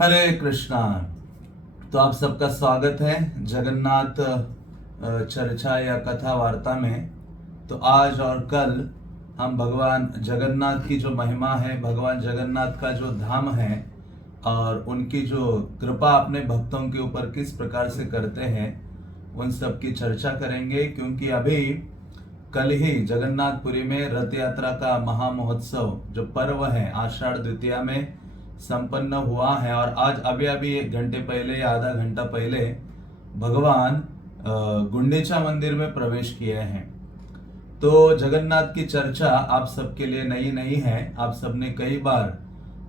हरे कृष्णा। तो आप सबका स्वागत है जगन्नाथ चर्चा या कथा वार्ता में। तो आज और कल हम भगवान जगन्नाथ की जो महिमा है, भगवान जगन्नाथ का जो धाम है और उनकी जो कृपा अपने भक्तों के ऊपर किस प्रकार से करते हैं, उन सब की चर्चा करेंगे। क्योंकि अभी कल ही जगन्नाथपुरी में रथ यात्रा का महामहोत्सव जो पर्व है आषाढ़ द्वितीया में संपन्न हुआ है। और आज अभी अभी 1 घंटे पहले या आधा घंटा पहले भगवान गुंडीचा मंदिर में प्रवेश किए हैं। तो जगन्नाथ की चर्चा आप सबके लिए नई नहीं है। आप सबने कई बार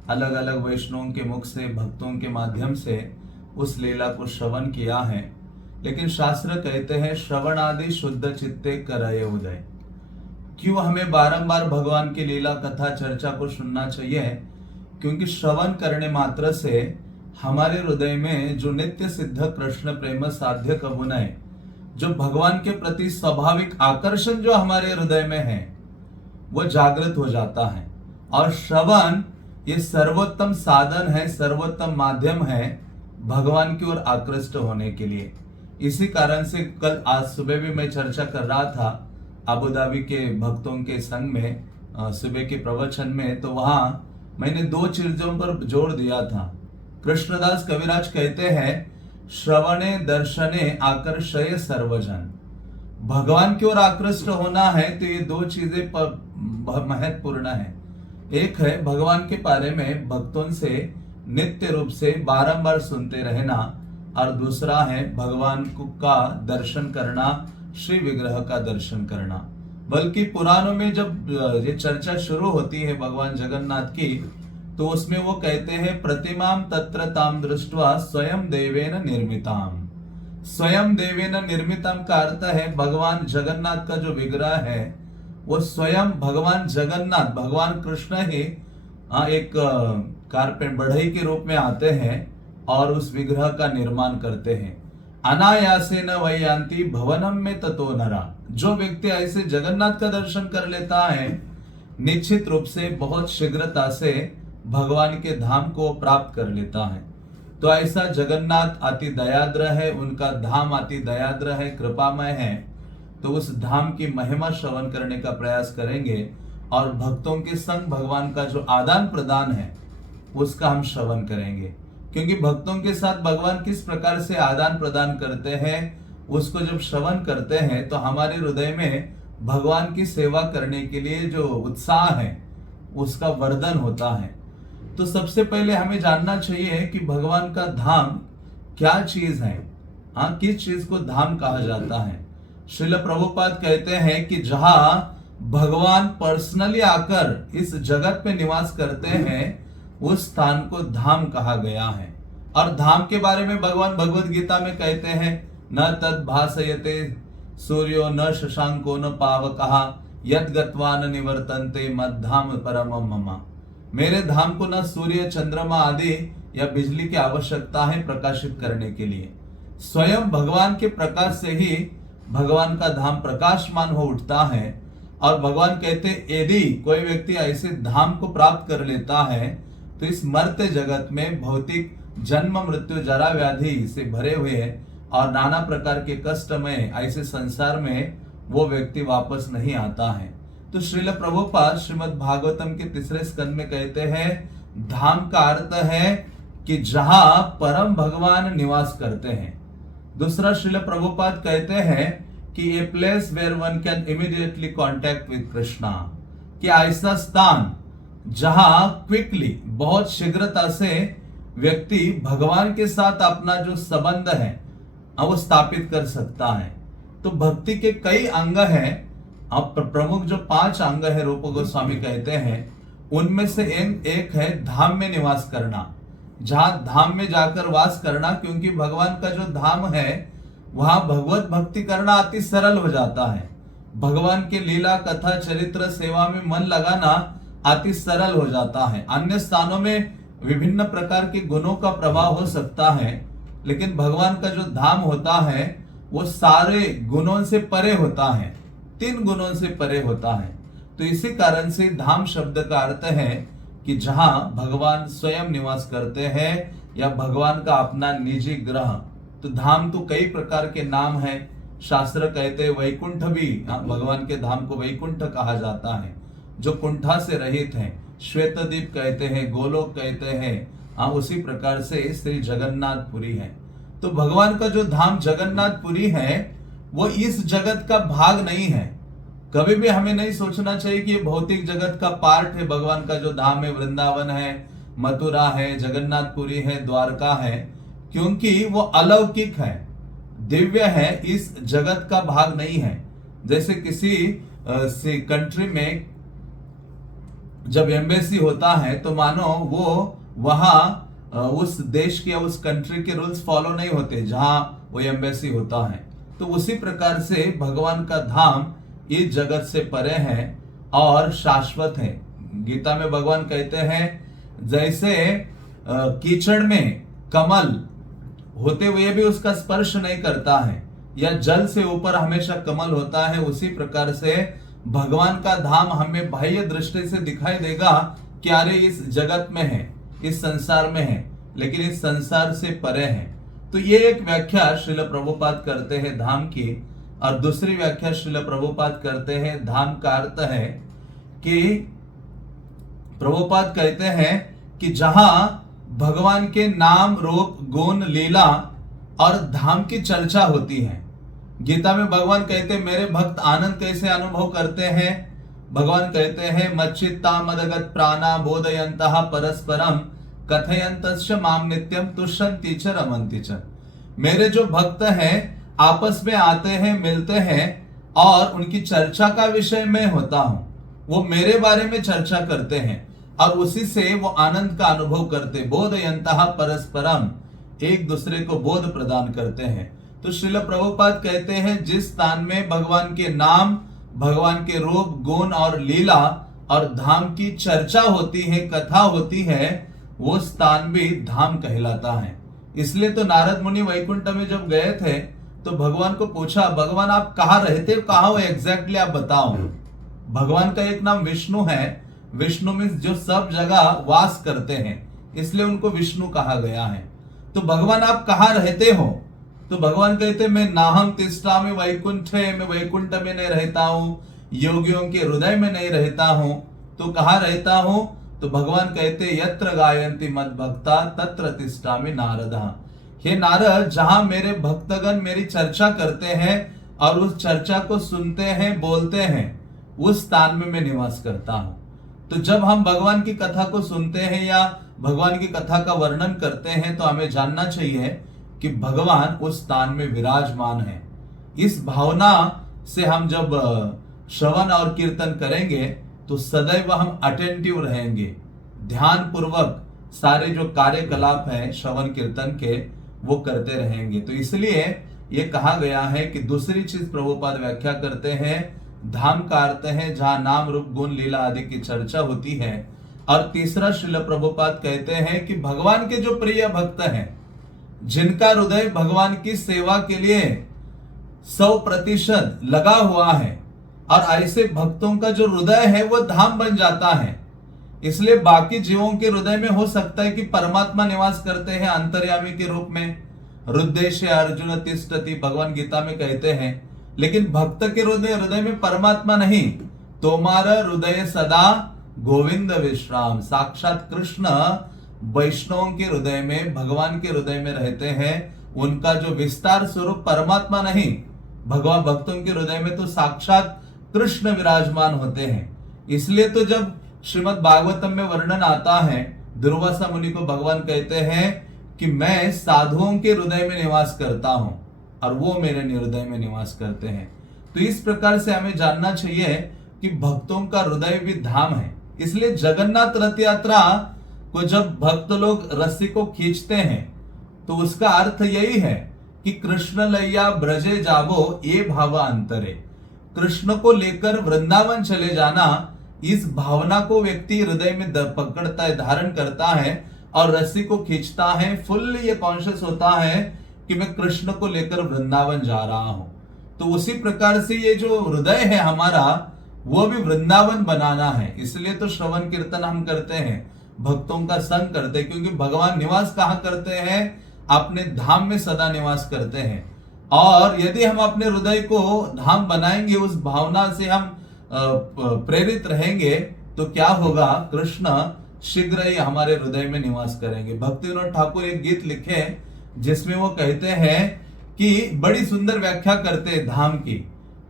अलग अलग वैष्णवों के मुख से, भक्तों के माध्यम से उस लीला को श्रवण किया है। लेकिन शास्त्र कहते हैं श्रवण आदि शुद्ध चित्ते करय उदय। क्यों हमें बारंबार भगवान की लीला कथा चर्चा को सुनना चाहिए? क्योंकि श्रवण करने मात्र से हमारे हृदय में जो नित्य सिद्ध कृष्ण प्रेम साध्य कबुनय, जो भगवान के प्रति स्वाभाविक आकर्षण जो हमारे हृदय में है, वो जागृत हो जाता है। और श्रवण ये सर्वोत्तम साधन है, सर्वोत्तम माध्यम है भगवान की ओर आकृष्ट होने के लिए। इसी कारण से कल आज सुबह भी मैं चर्चा कर रहा था अबू धाबी के भक्तों के संग में, सुबह के प्रवचन में। तो वहां मैंने 2 चीजों पर जोर दिया था। कृष्णदास कविराज कहते हैं श्रवणे दर्शने आकर्षय सर्वजन। भगवान की ओर आकृष्ट होना है तो ये 2 चीजें महत्वपूर्ण है। एक है भगवान के बारे में भक्तों से नित्य रूप से बारंबार सुनते रहना, और दूसरा है भगवान का दर्शन करना, श्री विग्रह का दर्शन करना। बल्कि पुराणों में जब ये चर्चा शुरू होती है भगवान जगन्नाथ की, तो उसमें वो कहते हैं प्रतिमाम तत्र ताम दृष्ट्वा स्वयं देवेन निर्मिताम। स्वयं देवेन निर्मिताम का अर्थ है भगवान जगन्नाथ का जो विग्रह है वो स्वयं भगवान जगन्नाथ, भगवान कृष्ण ही एक कारपेंटर बढ़ई के रूप में आते हैं और उस विग्रह का निर्माण करते हैं। अनायासेन वैयांति भवनम में ततो नरा। जो व्यक्ति ऐसे जगन्नाथ का दर्शन कर लेता है, निश्चित रूप से बहुत शीघ्रता से भगवान के धाम को प्राप्त कर लेता है। तो ऐसा जगन्नाथ अति दयाद्र है, उनका धाम अति दयाद्र है, कृपामय है। तो उस धाम की महिमा श्रवण करने का प्रयास करेंगे और भक्तों के संग भगवान का जो आदान प्रदान है उसका हम श्रवण करेंगे। क्योंकि भक्तों के साथ भगवान किस प्रकार से आदान प्रदान करते हैं, उसको जब श्रवण करते हैं तो हमारे हृदय में भगवान की सेवा करने के लिए जो उत्साह है उसका वर्धन होता है। तो सबसे पहले हमें जानना चाहिए कि भगवान का धाम क्या चीज है। किस चीज को धाम कहा जाता है? श्रील प्रभुपाद कहते हैं कि जहां भगवान पर्सनली आकर इस जगत में निवास करते हैं उस स्थान को धाम कहा गया है। और धाम के बारे में भगवान भगवत गीता में कहते हैं न तद भासयते सूर्यो न शशांको न पावकः यद गत्वा न निवर्तन्ते मद्धाम परमं मम। मेरे धाम को न सूर्य, चंद्रमा आदि या बिजली की आवश्यकता है प्रकाशित करने के लिए। स्वयं भगवान के प्रकाश से ही भगवान का धाम प्रकाशमान हो उठता है। और भगवान कहते यदि कोई व्यक्ति ऐसे धाम को प्राप्त कर लेता है तो इस मर्त्य जगत में भौतिक जन्म मृत्यु जरा व्याधि से भरे हुए और नाना प्रकार के कष्ट में ऐसे संसार में वो व्यक्ति वापस नहीं आता है। तो श्रील प्रभुपाद श्रीमद् भागवतम के 3 स्कंद में कहते हैं धाम का अर्थ है कि जहां परम भगवान निवास करते हैं। दूसरा श्रील प्रभुपाद कहते हैं कि a place where one can immediately contact with Krishna, कि ऐसा स्थान जहां क्विकली, बहुत शीघ्रता से व्यक्ति भगवान के साथ अपना जो संबंध है वो स्थापित कर सकता है। तो भक्ति के कई अंग हैं। अब प्रमुख जो 5 अंग है रूप गोस्वामी कहते हैं उनमें से एक है धाम में निवास करना, जहां धाम में जाकर वास करना। क्योंकि भगवान का जो धाम है वहां भगवत भक्ति करना अति सरल हो जाता है। भगवान के लीला कथा चरित्र सेवा में मन लगाना अति सरल हो जाता है। अन्य स्थानों में विभिन्न प्रकार के गुणों का प्रभाव हो सकता है, लेकिन भगवान का जो धाम होता है वो सारे गुणों से परे होता है, 3 गुणों से परे होता है। तो इसी कारण से धाम शब्द का अर्थ है कि जहां भगवान स्वयं निवास करते हैं, या भगवान का अपना निजी ग्रह। तो धाम तो कई प्रकार के नाम है। शास्त्र कहते हैं वैकुंठ भी, भगवान के धाम को वैकुंठ कहा जाता है, जो कुंठा से रहित है। श्वेतद्वीप कहते हैं, गोलोक कहते हैं। उसी प्रकार से श्री जगन्नाथपुरी है। तो भगवान का जो धाम जगन्नाथपुरी है वो इस जगत का भाग नहीं है। कभी भी हमें नहीं सोचना चाहिए कि ये भौतिक जगत का पार्ट है। भगवान का जो धाम है, वृंदावन है, मथुरा है, जगन्नाथपुरी है, द्वारका है, क्योंकि वो अलौकिक है, दिव्य है, इस जगत का भाग नहीं है। जैसे किसी कंट्री में जब एम्बेसी होता है तो मानो वो वहां उस देश के, उस कंट्री के रूल्स फॉलो नहीं होते जहां वो एम्बेसी होता है। तो उसी प्रकार से भगवान का धाम इस जगत से परे है और शाश्वत है। गीता में भगवान कहते हैं जैसे कीचड़ में कमल होते हुए भी उसका स्पर्श नहीं करता है, या जल से ऊपर हमेशा कमल होता है, उसी प्रकार से भगवान का धाम हमें बाह्य दृष्टि से दिखाई देगा कि अरे इस जगत में है, इस संसार में है, लेकिन इस संसार से परे है। तो ये एक व्याख्या श्रील प्रभुपाद करते हैं धाम की। और दूसरी व्याख्या श्रील प्रभुपाद करते हैं धाम का अर्थ है कि प्रभुपाद कहते हैं कि जहां भगवान के नाम, रूप, गुण, लीला और धाम की चर्चा होती है। गीता में भगवान कहते हैं मेरे भक्त आनंद कैसे अनुभव करते हैं। भगवान कहते हैं मच्चित्ता मदगत प्राणा बोधयन्तः परस्परम कथयन्तश्च माम नित्यम तुष्यन्ति च रमन्ति च। मेरे जो भक्त हैं आपस में आते हैं, मिलते हैं और उनकी चर्चा का विषय मैं होता हूं। वो मेरे बारे में चर्चा करते हैं और उसी से वो आनंद का अनुभव करते। बोधयन्तः परस्परम, एक दूसरे को बोध प्रदान करते हैं। तो श्रील प्रभुपाद कहते हैं जिस स्थान में भगवान के नाम, भगवान के रूप, गुण और लीला और धाम की चर्चा होती है, कथा होती है, वो स्थान भी धाम कहलाता है। इसलिए तो नारद मुनि वैकुंठ में जब गए थे तो भगवान को पूछा, भगवान आप कहाँ रहते हो, कहाँ हो एग्जैक्टली आप बताओ। भगवान का एक नाम विष्णु है। विष्णु में जो सब जगह वास करते हैं, इसलिए उनको विष्णु कहा गया है। तो भगवान आप कहाँ रहते हो? तो भगवान कहते मैं नाहम तिष्ठामि वैकुंठे, मैं वैकुंठ में नहीं रहता हूं, योगियों के हृदय में नहीं रहता हूं। तो कहाँ रहता हूं? तो भगवान कहते यत्र गायन्ति मद भक्ता तत्र तिष्ठामि नारदा। हे नारद, जहां मेरे भक्तगण मेरी चर्चा करते हैं और उस चर्चा को सुनते हैं, बोलते हैं, उस स्थान में मैं निवास करता हूं। तो जब हम भगवान की कथा को सुनते हैं या भगवान की कथा का वर्णन करते हैं तो हमें जानना चाहिए कि भगवान उस स्थान में विराजमान है। इस भावना से हम जब श्रवण और कीर्तन करेंगे तो सदैव हम अटेंटिव रहेंगे, ध्यान पूर्वक सारे जो कार्यकलाप है श्रवण कीर्तन के वो करते रहेंगे। तो इसलिए ये कहा गया है कि दूसरी चीज प्रभुपाद व्याख्या करते हैं, धाम का अर्थ है जहां नाम, रूप, गुण, लीला आदि की चर्चा होती है। और तीसरा श्रील प्रभुपाद कहते हैं कि भगवान के जो प्रिय भक्त हैं, जिनका हृदय भगवान की सेवा के लिए 100% लगा हुआ है, और ऐसे भक्तों का जो हृदय है वो धाम बन जाता है। इसलिए बाकी जीवों के हृदय में हो सकता है कि परमात्मा निवास करते हैं अंतर्यामी के रूप में, हृदय अर्जुन तिष्ठति, भगवान गीता में कहते हैं। लेकिन भक्त के हृदय में परमात्मा नहीं, तुम्हारा हृदय सदा गोविंद विश्राम, साक्षात कृष्ण वैष्णवों के हृदय में, भगवान के हृदय में रहते हैं। उनका जो विस्तार स्वरूप परमात्मा नहीं, भगवान भक्तों के हृदय में तो साक्षात कृष्ण विराजमान होते हैं। इसलिए तो जब श्रीमद् भागवतम में वर्णन आता है, दुर्वासा मुनि को भगवान कहते हैं कि मैं साधुओं के हृदय में निवास करता हूं और वो मेरे हृदय में निवास करते हैं। तो इस प्रकार से हमें जानना चाहिए कि भक्तों का हृदय भी धाम है। इसलिए जगन्नाथ रथ यात्रा को जब भक्त लोग रस्सी को खींचते हैं तो उसका अर्थ यही है कि कृष्ण लैया ब्रजे जाबो ये भाव अंतरे, कृष्ण को लेकर वृंदावन चले जाना, इस भावना को व्यक्ति हृदय में पकड़ता है, धारण करता है और रस्सी को खींचता है। फुल्ली ये कॉन्शियस होता है कि मैं कृष्ण को लेकर वृंदावन जा रहा हूं। तो उसी प्रकार से ये जो हृदय है हमारा, वो भी वृंदावन बनाना है। इसलिए तो श्रवण कीर्तन हम करते हैं, भक्तों का संग करते हैं, क्योंकि भगवान निवास कहाँ करते हैं? अपने धाम में सदा निवास करते हैं। और यदि हम अपने हृदय को धाम बनाएंगे, उस भावना से हम प्रेरित रहेंगे, तो क्या होगा? कृष्ण शीघ्र ही हमारे हृदय में निवास करेंगे। भक्ति विनोद ठाकुर एक गीत लिखे जिसमें वो कहते हैं कि बड़ी सुंदर व्याख्या करते हैं धाम की,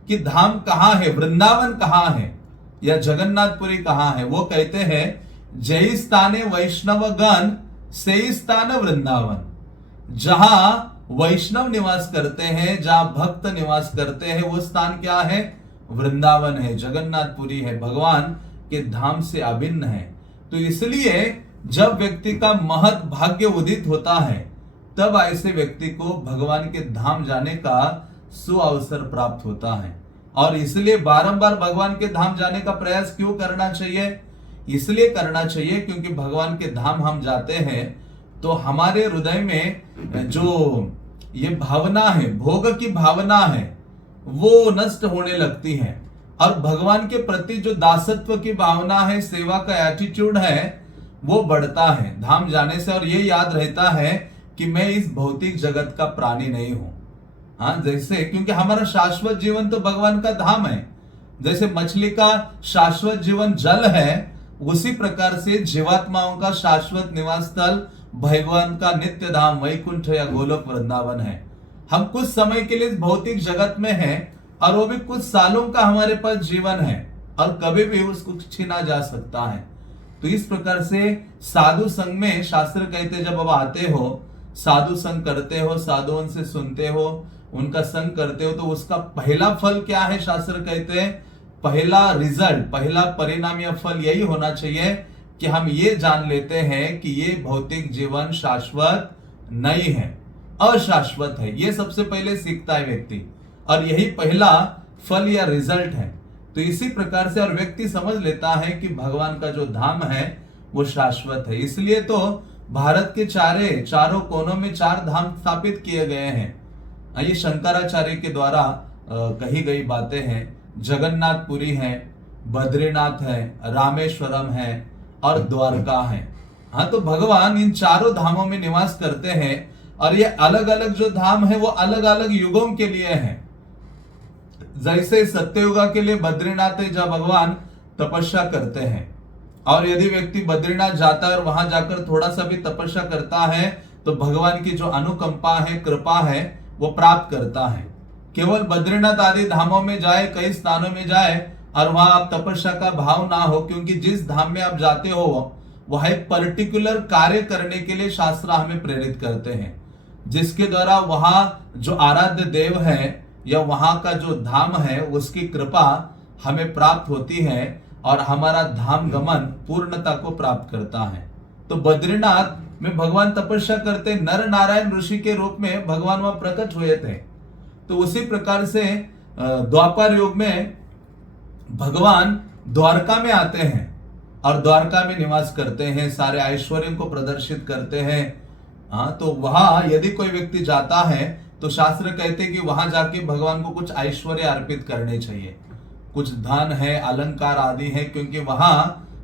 कि धाम कहाँ है, वृंदावन कहाँ है या जगन्नाथपुरी कहाँ है। वो कहते हैं, जय स्थाने वैष्णव गण से स्थान वृंदावन। जहां वैष्णव निवास करते हैं, जहां भक्त निवास करते हैं, वो स्थान क्या है? वृंदावन है, जगन्नाथपुरी है, भगवान के धाम से अभिन्न है। तो इसलिए जब व्यक्ति का महत भाग्य उदित होता है, तब ऐसे व्यक्ति को भगवान के धाम जाने का सुअवसर प्राप्त होता है। और इसलिए बारंबार भगवान के धाम जाने का प्रयास क्यों करना चाहिए? इसलिए करना चाहिए क्योंकि भगवान के धाम हम जाते हैं तो हमारे हृदय में जो ये भावना है, भोग की भावना है, वो नष्ट होने लगती है, और भगवान के प्रति जो दासत्व की भावना है, सेवा का एटीट्यूड है, वो बढ़ता है धाम जाने से। और ये याद रहता है कि मैं इस भौतिक जगत का प्राणी नहीं हूं। हाँ, जैसे क्योंकि हमारा शाश्वत जीवन तो भगवान का धाम है। जैसे मछली का शाश्वत जीवन जल है, उसी प्रकार से जीवात्माओं का शाश्वत निवास स्थल भगवान का नित्य धाम वैकुंठ या गोलोक वृंदावन है। हम कुछ समय के लिए इस भौतिक जगत में हैं, और वो भी कुछ सालों का हमारे पास जीवन है, और कभी भी उसको छीना जा सकता है। तो इस प्रकार से साधु संग में शास्त्र कहते, जब अब आते हो, साधु संग करते हो, साधुओं से सुनते हो, उनका संग करते हो, तो उसका पहला फल क्या है? शास्त्र कहते हैं पहला रिजल्ट, पहला परिणाम या फल यही होना चाहिए कि हम ये जान लेते हैं कि ये भौतिक जीवन शाश्वत नहीं है, अशाश्वत है। ये सबसे पहले सीखता है व्यक्ति, और यही पहला फल या रिजल्ट है। तो इसी प्रकार से और व्यक्ति समझ लेता है कि भगवान का जो धाम है वो शाश्वत है। इसलिए तो भारत के चारों कोनों में 4 धाम स्थापित किए गए हैं। ये शंकराचार्य के द्वारा कही गई बातें हैं। जगन्नाथपुरी है, बद्रीनाथ है, रामेश्वरम है और द्वारका है। हाँ, तो भगवान इन 4 धामों में निवास करते हैं, और ये अलग अलग जो धाम है वो अलग अलग युगों के लिए है। जैसे सत्ययुगा के लिए बद्रीनाथ है, जहाँ भगवान तपस्या करते हैं, और यदि व्यक्ति बद्रीनाथ जाता है और वहां जाकर थोड़ा सा भी तपस्या करता है, तो भगवान की जो अनुकंपा है, कृपा है, वो प्राप्त करता है। केवल बद्रीनाथ आदि धामों में जाए, कई स्थानों में जाए, और वहां आप तपस्या का भाव ना हो, क्योंकि जिस धाम में आप जाते हो वह एक पर्टिकुलर कार्य करने के लिए शास्त्र हमें प्रेरित करते हैं, जिसके द्वारा वहां जो आराध्य देव है या वहां का जो धाम है उसकी कृपा हमें प्राप्त होती है, और हमारा धाम गमन पूर्णता को प्राप्त करता है। तो बद्रीनाथ में भगवान तपस्या करते, नर नारायण ऋषि के रूप में भगवान वहां प्रकट हुए थे। तो उसी प्रकार से द्वापर युग में भगवान द्वारका में आते हैं, और द्वारका में निवास करते हैं, सारे ऐश्वर्य को प्रदर्शित करते हैं। हाँ, तो वहां यदि कोई व्यक्ति जाता है तो शास्त्र कहते हैं कि वहां जाके भगवान को कुछ ऐश्वर्य अर्पित करने चाहिए, कुछ धन है, अलंकार आदि है, क्योंकि वहां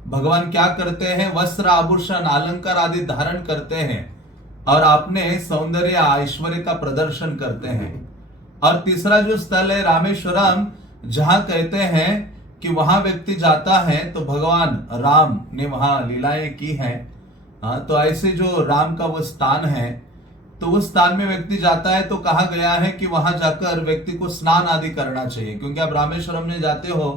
भगवान क्या करते हैं? वस्त्र आभूषण अलंकार आदि धारण करते हैं, और अपने सौंदर्य ऐश्वर्य का प्रदर्शन करते हैं। और तीसरा जो स्थल है रामेश्वरम, जहां कहते हैं कि वहां व्यक्ति जाता है तो भगवान राम ने वहां लीलाएं की हैं। हाँ, तो ऐसे जो राम का वो स्थान है, तो उस स्थान में व्यक्ति जाता है तो कहा गया है कि वहां जाकर व्यक्ति को स्नान आदि करना चाहिए, क्योंकि आप रामेश्वरम में जाते हो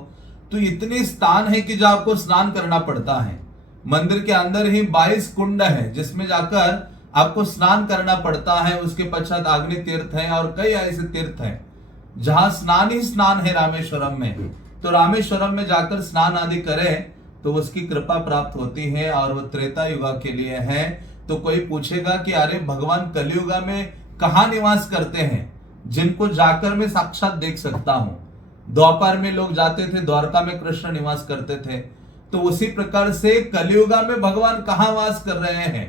तो इतने स्थान है कि जो आपको स्नान करना पड़ता है। मंदिर के अंदर ही 22 कुंड है जिसमें जाकर आपको स्नान करना पड़ता है। उसके पश्चात अग्नि तीर्थ है और कई ऐसे तीर्थ हैं जहां स्नान ही स्नान है रामेश्वरम में। तो रामेश्वरम में जाकर स्नान आदि करें तो उसकी कृपा प्राप्त होती है, और वो त्रेता युगा के लिए है। तो कोई पूछेगा कि अरे भगवान कलियुगा में कहाँ निवास करते हैं, जिनको जाकर मैं साक्षात देख सकता हूं। द्वापर में लोग जाते थे, द्वारका में कृष्ण निवास करते थे, तो उसी प्रकार से कलियुगा में भगवान कहाँ वास कर रहे हैं?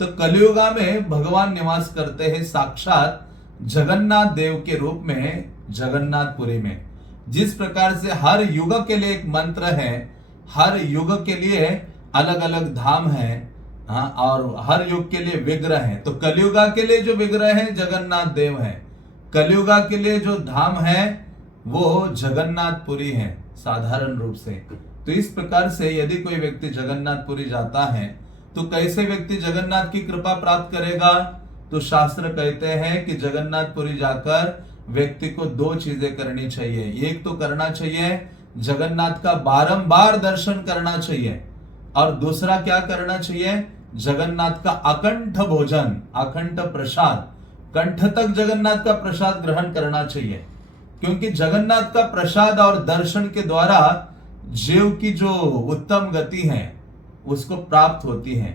तो कलियुगा में भगवान निवास करते हैं साक्षात जगन्नाथ देव के रूप में जगन्नाथपुरी में। जिस प्रकार से हर युग के लिए एक मंत्र है, हर युग के लिए अलग अलग धाम हैं, हाँ, और हर युग के लिए विग्रह हैं। तो कलयुगा के लिए जो विग्रह है जगन्नाथ देव है, कलयुगा के लिए जो धाम है वो जगन्नाथपुरी है साधारण रूप से। तो इस प्रकार से यदि कोई व्यक्ति जगन्नाथपुरी जाता है तो कैसे व्यक्ति जगन्नाथ की कृपा प्राप्त करेगा? तो शास्त्र कहते हैं कि जगन्नाथपुरी जाकर व्यक्ति को दो चीजें करनी चाहिए। एक तो करना चाहिए जगन्नाथ का बारंबार दर्शन करना चाहिए, और दूसरा क्या करना चाहिए? जगन्नाथ का अकंठ भोजन, अखंड प्रसाद, कंठ तक जगन्नाथ का प्रसाद ग्रहण करना चाहिए। क्योंकि जगन्नाथ का प्रसाद और दर्शन के द्वारा जीव की जो उत्तम गति है उसको प्राप्त होती है।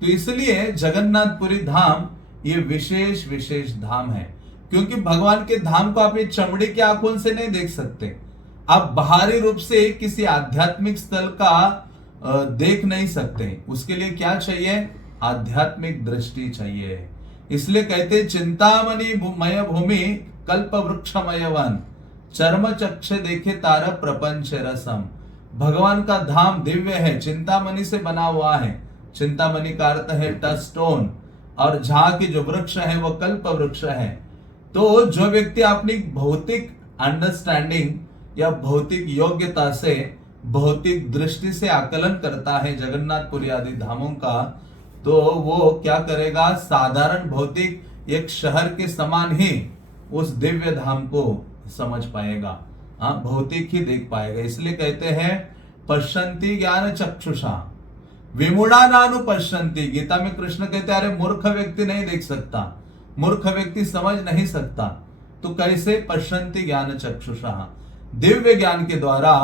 तो इसलिए जगन्नाथपुरी धाम ये विशेष विशेष धाम है, क्योंकि भगवान के धाम को आप ये चमड़ी की आंखों से नहीं देख सकते। आप बाहरी रूप से किसी आध्यात्मिक स्थल का देख नहीं सकते। उसके लिए क्या चाहिए? आध्यात्मिक दृष्टि चाहिए। इसलिए कहते चिंतामणि मय भूमि कल्प वृक्षमय वन, चर्म चक्षे देखे तार प्रपंच रसम। भगवान का धाम दिव्य है, चिंतामणि से बना हुआ है। चिंतामणि का अर्थ है टच स्टोन, और जहां की जो वृक्ष है वो कल्प वृक्ष है। तो जो व्यक्ति अपनी भौतिक अंडरस्टैंडिंग या भौतिक योग्यता से, भौतिक दृष्टि से आकलन करता है जगन्नाथपुरी आदि धामों का, तो वो क्या करेगा? साधारण भौतिक एक शहर के समान ही उस दिव्य धाम को समझ पाएगा, हाँ, भौतिक ही देख पाएगा। इसलिए कहते हैं पश्यन्ति ज्ञान चक्षुषा विमूढ़ा नानु पश्यन्ति। गीता में कृष्ण कहते हैं अरे मूर्ख व्यक्ति नहीं देख सकता, मूर्ख व्यक्ति समझ नहीं सकता। तो कैसे? पश्यन्ति ज्ञान चक्षुषा, दिव्य ज्ञान के द्वारा।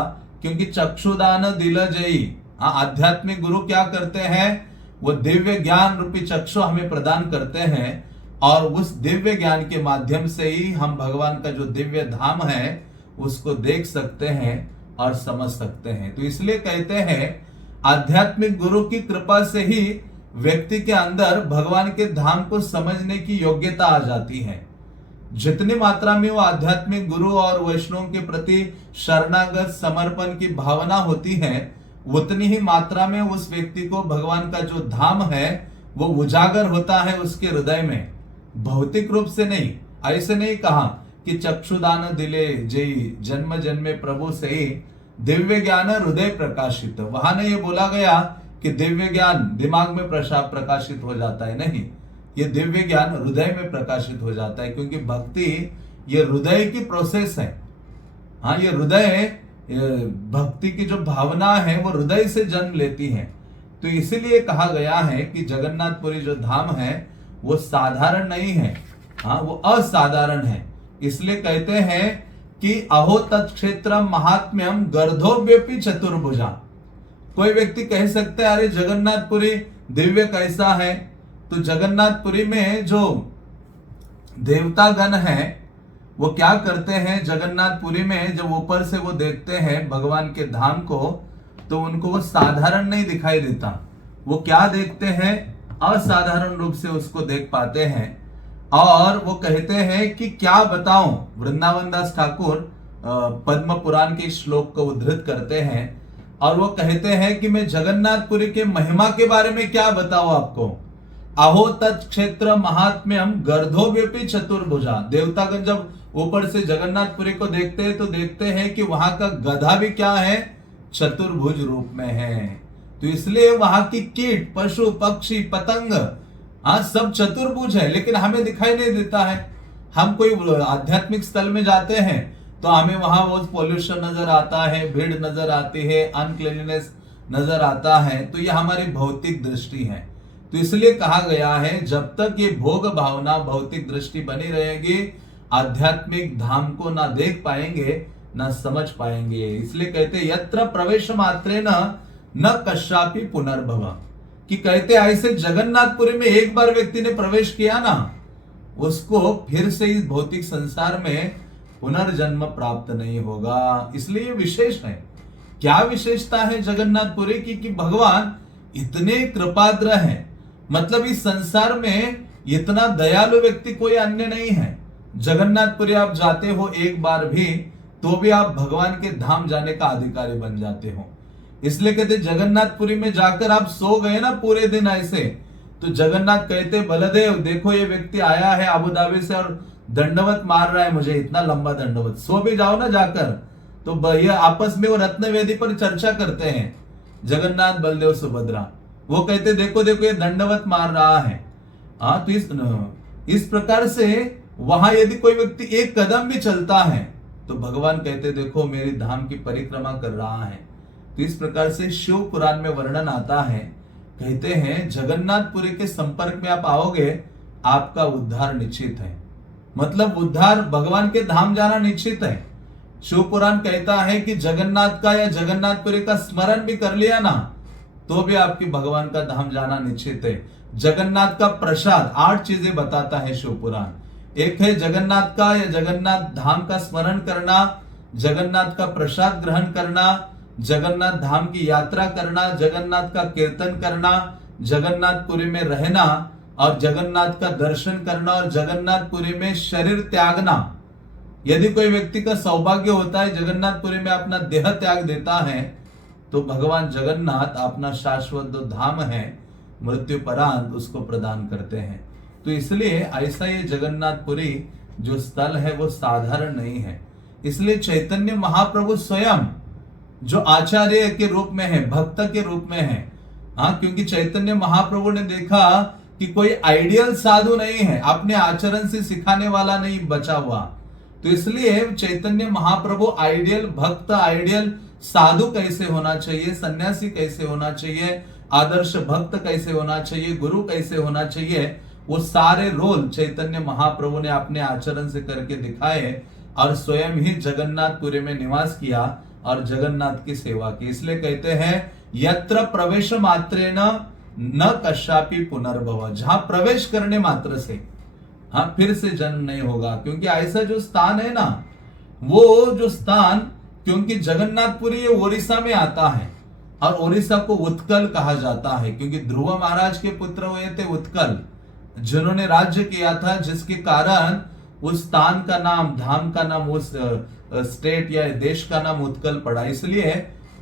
क्योंकि चक्षुदान दिल जयी, आध्यात्मिक गुरु क्या करते हैं? वो दिव्य ज्ञान रूपी चक्षु हमें प्रदान करते हैं, और उस दिव्य ज्ञान के माध्यम से ही हम भगवान का जो दिव्य धाम है उसको देख सकते हैं और समझ सकते हैं। तो इसलिए कहते हैं आध्यात्मिक गुरु की कृपा से ही व्यक्ति के अंदर भगवान के धाम को समझने की योग्यता आ जाती है। जितनी मात्रा में वो आध्यात्मिक गुरु और वैष्णव के प्रति शरणागत समर्पण की भावना होती है, उतनी ही मात्रा में उस व्यक्ति को भगवान का जो धाम है वो उजागर होता है उसके हृदय में, भौतिक रूप से नहीं। ऐसे नहीं कहा कि चक्षुदान दिले जय, जन्म जन्मे प्रभु से ही दिव्य ज्ञान हृदय प्रकाशित। वहां नहीं ये बोला गया कि दिव्य ज्ञान दिमाग में प्रकाशित हो जाता है, नहीं, ये दिव्य ज्ञान हृदय में प्रकाशित हो जाता है। क्योंकि भक्ति ये हृदय की प्रोसेस है, हाँ, ये हृदय, भक्ति की जो भावना है वो हृदय से जन्म लेती है। तो इसीलिए कहा गया है कि जगन्नाथपुरी जो धाम है वो साधारण नहीं है, हाँ, वो असाधारण है। इसलिए कहते हैं कि अहो तत्क्षेत्र महात्म्यम गर्धोव्यपि चतुर्भुजा। कोई व्यक्ति कह सकता है अरे जगन्नाथपुरी दिव्य कैसा है? तो जगन्नाथपुरी में जो देवतागण है वो क्या करते हैं? जगन्नाथपुरी में जब ऊपर से वो देखते हैं भगवान के धाम को, तो उनको वो साधारण नहीं दिखाई देता। वो क्या देखते हैं? असाधारण रूप से उसको देख पाते हैं। और वो कहते हैं कि क्या बताऊं, वृंदावन दास ठाकुर पद्म पुराण के श्लोक को उद्धृत करते हैं और वो कहते हैं कि मैं जगन्नाथपुरी के महिमा के बारे में क्या बताऊं आपको। अहो तत्क्षेत्र महात्म्यम गर्धोव्यपि चतुर्भुजा। देवतागण जब ऊपर से जगन्नाथपुरी को देखते हैं तो देखते हैं कि वहां का गधा भी क्या है? चतुर्भुज रूप में है। तो इसलिए वहां की कीट, पशु, पक्षी, पतंग, हाँ, सब चतुर्भुज है, लेकिन हमें दिखाई नहीं देता है। हम कोई आध्यात्मिक स्थल में जाते हैं तो हमें वहां वो पॉल्यूशन नजर आता है, भीड़ नजर आती है, अनक्लीननेस नजर आता है। तो ये हमारी भौतिक दृष्टि है। तो इसलिए कहा गया है जब तक ये भोग भावना, भौतिक दृष्टि बनी रहेगी, आध्यात्मिक धाम को ना देख पाएंगे ना समझ पाएंगे। इसलिए कहते यत्र प्रवेश मात्रे न कश्यापि पुनर्भव, कि कहते ऐसे जगन्नाथपुरी में एक बार व्यक्ति ने प्रवेश किया ना, उसको फिर से इस भौतिक संसार में पुनर्जन्म प्राप्त नहीं होगा। इसलिए विशेष है। क्या विशेषता है जगन्नाथपुरी की? कि भगवान इतने कृपाद्र हैं, मतलब इस संसार में इतना दयालु व्यक्ति कोई अन्य नहीं है। जगन्नाथपुरी आप जाते हो एक बार भी तो भी आप भगवान के धाम जाने का अधिकारी बन जाते हो। इसलिए कहते जगन्नाथपुरी में जाकर आप सो गए ना पूरे दिन ऐसे, तो जगन्नाथ कहते बलदेव देखो ये व्यक्ति आया है अबू धाबी से और दंडवत मार रहा है मुझे, इतना लंबा दंडवत, सो भी जाओ ना जाकर। तो भैया आपस में वो रत्न वेदी पर चर्चा करते हैं, जगन्नाथ बलदेव सुभद्रा। वो कहते देखो देखो ये दंडवत मार रहा है। हाँ, तो इस प्रकार से वहां यदि कोई व्यक्ति एक कदम भी चलता है तो भगवान कहते देखो मेरी धाम की परिक्रमा कर रहा है। तो इस प्रकार से शिव पुराण में वर्णन आता है, कहते हैं जगन्नाथपुरी के संपर्क में आप आओगे आपका उद्धार निश्चित है। मतलब उद्धार, भगवान के धाम जाना निश्चित है। शिव पुराण कहता है कि जगन्नाथ का या जगन्नाथपुरी का स्मरण भी कर लिया ना तो भी आपकी भगवान का धाम जाना निश्चित है। जगन्नाथ का प्रसाद 8 चीजें बताता है शिव पुराण। एक है जगन्नाथ का या जगन्नाथ धाम का स्मरण करना, जगन्नाथ का प्रसाद ग्रहण करना, जगन्नाथ धाम की यात्रा करना, जगन्नाथ का कीर्तन करना, जगन्नाथपुरी में रहना और जगन्नाथ का दर्शन करना और जगन्नाथपुरी में शरीर त्यागना। यदि कोई व्यक्ति का सौभाग्य होता है जगन्नाथपुरी में अपना देह त्याग देता है तो भगवान जगन्नाथ अपना शाश्वत जो धाम है मृत्यु परांत उसको प्रदान करते हैं। तो इसलिए ऐसा ये जगन्नाथपुरी जो स्थल है वो साधारण नहीं है। इसलिए चैतन्य महाप्रभु स्वयं जो आचार्य के रूप में है, भक्त के रूप में है। हाँ, क्योंकि चैतन्य महाप्रभु ने देखा कि कोई आइडियल साधु नहीं है, अपने आचरण से सिखाने वाला नहीं बचा हुआ। तो इसलिए चैतन्य महाप्रभु आइडियल भक्त, आइडियल साधु कैसे होना चाहिए, सन्यासी कैसे होना चाहिए, आदर्श भक्त कैसे होना चाहिए, गुरु कैसे होना चाहिए, वो सारे रोल चैतन्य महाप्रभु ने अपने आचरण से करके दिखाए और स्वयं ही जगन्नाथपुरी में निवास किया और जगन्नाथ की सेवा की। इसलिए कहते हैं यत्र प्रवेश मात्रेण न कशापि पुनर्भव, जहां प्रवेश करने मात्र से हाँ फिर से जन्म नहीं होगा। क्योंकि ऐसा जो स्थान है ना, वो जो स्थान, क्योंकि जगन्नाथपुरी ये ओडिशा में आता है और ओडिशा को उत्कल कहा जाता है क्योंकि ध्रुव महाराज के पुत्र हुए थे उत्कल, जिन्होंने राज्य किया था, जिसके कारण उस स्थान का नाम, धाम का नाम, उस स्टेट या देश का नाम उत्कल पड़ा। इसलिए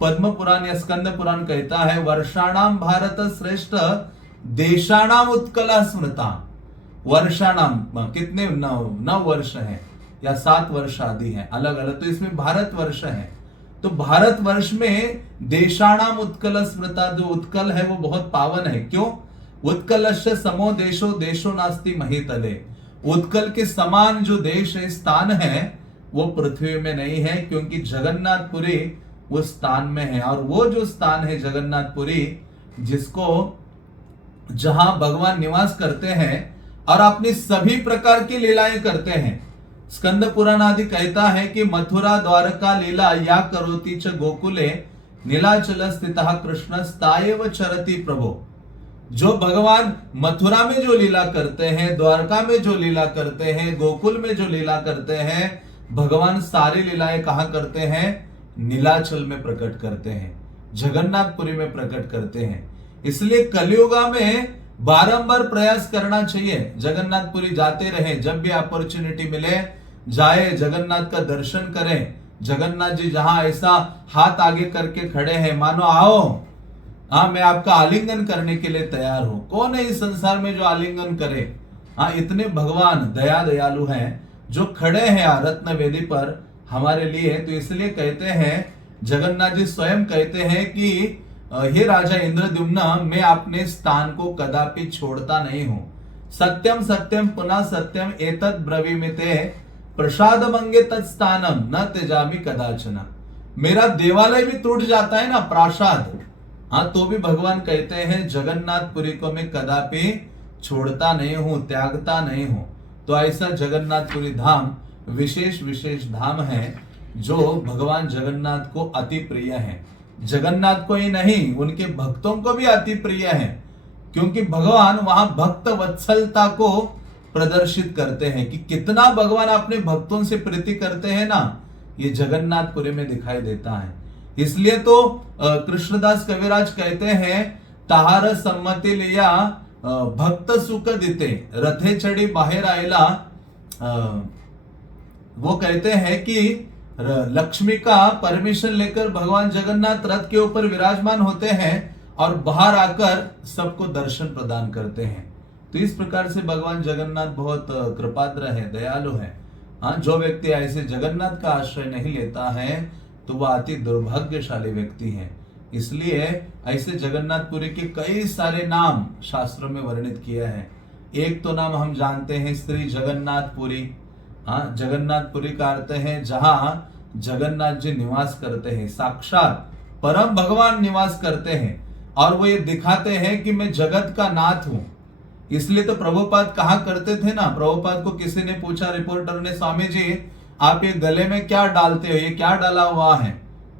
पद्म पुराण या स्कंद पुराण कहता है वर्षाणाम भारत श्रेष्ठ देशानाम उत्कला स्मृता। वर्षाणाम कितने 9 वर्ष है या 7 वर्ष आदि है अलग अलग, तो इसमें भारत वर्ष है। तो भारत वर्ष में देशानाम उत्कल स्मृता, जो उत्कल है वो बहुत पावन है। क्यों? उत्कलस्य समो देशो देशो नास्ति महितले, उत्कल के समान जो देश है, स्थान है, वो पृथ्वी में नहीं है क्योंकि जगन्नाथपुरी उस स्थान में है। और वो जो स्थान है जगन्नाथपुरी, जिसको जहां भगवान निवास करते हैं और अपनी सभी प्रकार की लीलाएं करते हैं। स्कंद पुराण आदि कहता है कि मथुरा द्वारका लीला या करोति च गोकुले नीलाचल स्थितः कृष्ण स्थायेव चरति प्रभो। जो भगवान मथुरा में जो लीला करते हैं, द्वारका में जो लीला करते हैं, गोकुल में जो लीला करते हैं, भगवान सारी लीलाएं कहां करते हैं? नीलाचल में प्रकट करते हैं, जगन्नाथपुरी में प्रकट करते हैं। इसलिए कलियुगा में बारंबार प्रयास करना चाहिए, जगन्नाथपुरी जाते रहे, जब भी अपॉर्चुनिटी मिले जाए, जगन्नाथ का दर्शन करें। जगन्नाथ जी जहां ऐसा हाथ आगे करके खड़े हैं, मानो आओ, हाँ मैं आपका आलिंगन करने के लिए तैयार हूं। कौन है इस संसार में जो आलिंगन करे? हाँ, इतने भगवान दया दयालु हैं जो खड़े हैं रत्न वेदी पर हमारे लिए। तो इसलिए कहते हैं, जगन्नाथ जी स्वयं कहते हैं कि हे राजा इंद्रद्युम्न, मैं अपने स्थान को कदापि छोड़ता नहीं हूं। सत्यम सत्यम पुनः सत्यम एतत् ब्रवीमिते प्रसाद मंगे तत्स्थानम न त्यजामि कदाचन। मेरा देवालय भी टूट जाता है ना, प्रासाद, हाँ, तो भी भगवान कहते हैं जगन्नाथपुरी को मैं कदापि छोड़ता नहीं हूं, त्यागता नहीं हूं। तो ऐसा जगन्नाथपुरी धाम विशेष विशेष धाम है जो भगवान जगन्नाथ को अति प्रिय है। जगन्नाथ को ही नहीं, उनके भक्तों को भी अति प्रिय है, क्योंकि भगवान वहां भक्त वत्सलता को प्रदर्शित करते हैं कि कितना भगवान अपने भक्तों से प्रीति करते हैं ना, ये जगन्नाथपुरी में दिखाई देता है। इसलिए तो कृष्णदास कविराज कहते हैं, ताहार सम्मति लिया भक्त सुख दिते रथे चढ़ी बाहर आयला। वो कहते हैं कि लक्ष्मी का परमिशन लेकर भगवान जगन्नाथ रथ के ऊपर विराजमान होते हैं और बाहर आकर सबको दर्शन प्रदान करते हैं। तो इस प्रकार से भगवान जगन्नाथ बहुत कृपाद्र है, दयालु है। हाँ, जो व्यक्ति ऐसे जगन्नाथ का आश्रय नहीं लेता है तो वह अति दुर्भाग्यशाली व्यक्ति है। इसलिए ऐसे जगन्नाथपुरी के कई सारे नाम शास्त्रों में वर्णित किया है। एक तो नाम हम जानते हैं श्री जगन्नाथपुरी। हाँ, जगन्नाथपुरी का अर्थ है जहां जगन्नाथ जी निवास करते हैं, साक्षात परम भगवान निवास करते हैं और वो ये दिखाते हैं कि मैं जगत का नाथ हूं। इसलिए तो प्रभुपाद कहा करते थे ना, प्रभुपाद को किसी ने पूछा, रिपोर्टर ने, स्वामी जी आप ये गले में क्या डालते हो, ये क्या डाला हुआ है?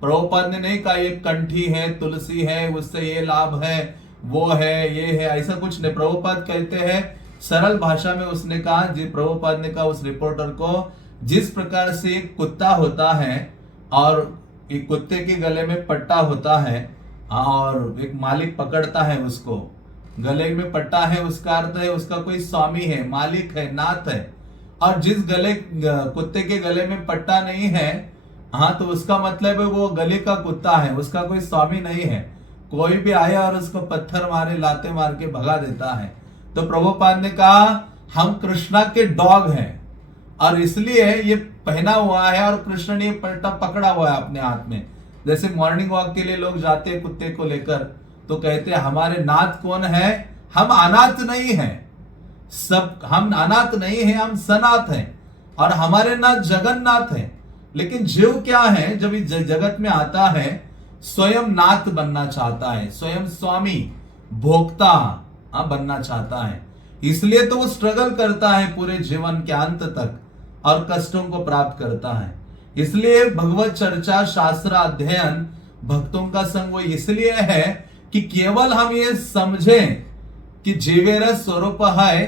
प्रभुपाद ने नहीं कहा ये कंठी है, तुलसी है, उससे ये लाभ है, वो है, ये है, ऐसा कुछ नहीं। प्रभुपाद कहते हैं सरल भाषा में, उसने कहा जी, प्रभुपाद ने कहा उस रिपोर्टर को, जिस प्रकार से एक कुत्ता होता है और एक कुत्ते के गले में पट्टा होता है और एक मालिक पकड़ता है उसको, गले में पट्टा है, उसका अर्थ है उसका कोई स्वामी है, मालिक है, नाथ है। और जिस कुत्ते के गले में पट्टा नहीं है, हाँ, तो उसका मतलब है वो गले का कुत्ता है, उसका कोई स्वामी नहीं है। कोई भी आया और उसको पत्थर मारे, लाते मार के भगा देता है। तो प्रभुपाद ने कहा हम कृष्णा के डॉग हैं और इसलिए ये पहना हुआ है और कृष्ण ने पट्टा पकड़ा हुआ है अपने हाथ में। जैसे मॉर्निंग वॉक के लिए लोग जाते हैं कुत्ते को लेकर, तो कहते हैं हमारे नाथ कौन है? हम अनाथ नहीं हैं, सब हम अनाथ नहीं हैं, हम सनाथ हैं और हमारे नाथ जगन्नाथ हैं। लेकिन जीव क्या है, जब इस जगत में आता है स्वयं नाथ बनना चाहता है, स्वयं स्वामी भोक्ता बनना चाहता है। इसलिए तो वो स्ट्रगल करता है पूरे जीवन के अंत तक और कष्टों को प्राप्त करता है। इसलिए भगवत चर्चा, शास्त्र अध्ययन, भक्तों का संग वो इसलिए है कि केवल हम ये समझें कि जीवेर स्वरूप है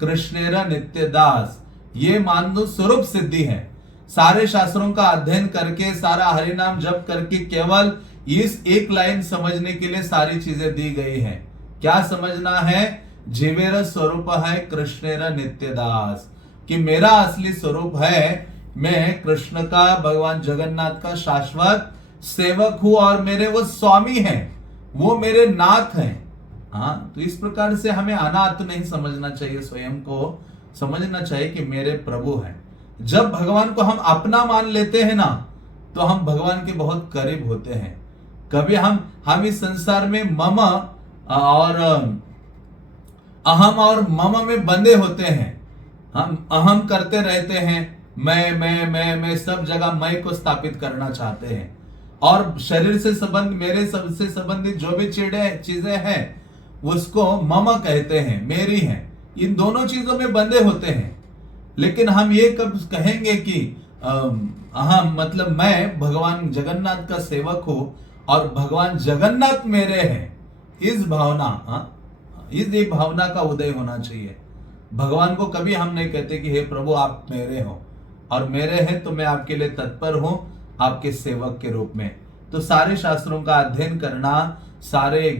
कृष्णेर नित्य दास, ये मानव स्वरूप सिद्धि है। सारे शास्त्रों का अध्ययन करके, सारा हरि नाम जप करके केवल इस एक लाइन समझने के लिए सारी चीजें दी गई है। क्या समझना है? जीवेर स्वरूप है कृष्णेर नित्य दास, कि मेरा असली स्वरूप है मैं कृष्ण का, भगवान जगन्नाथ का शाश्वत सेवक हूं और मेरे वो स्वामी हैं, वो मेरे नाथ हैं। हाँ, तो इस प्रकार से हमें अनाथ नहीं समझना चाहिए, स्वयं को समझना चाहिए कि मेरे प्रभु हैं। जब भगवान को हम अपना मान लेते हैं ना, तो हम भगवान के बहुत करीब होते हैं। कभी हम इस संसार में मम और अहम और मम में बंधे होते हैं। हम अहम करते रहते हैं, मैं सब जगह मैं को स्थापित करना चाहते हैं और शरीर से संबंध, मेरे सबसे संबंधित जो भी चीजें हैं उसको मम कहते हैं, मेरी हैं। इन दोनों चीजों में बंधे होते हैं। लेकिन हम ये कब कहेंगे कि अहम मतलब मैं भगवान जगन्नाथ का सेवक हूं और भगवान जगन्नाथ मेरे हैं, इस भावना का उदय होना चाहिए। भगवान को कभी हम नहीं कहते कि हे प्रभु आप मेरे हो, और मेरे हैं तो मैं आपके लिए तत्पर हूं आपके सेवक के रूप में। तो सारे शास्त्रों का अध्ययन करना, सारे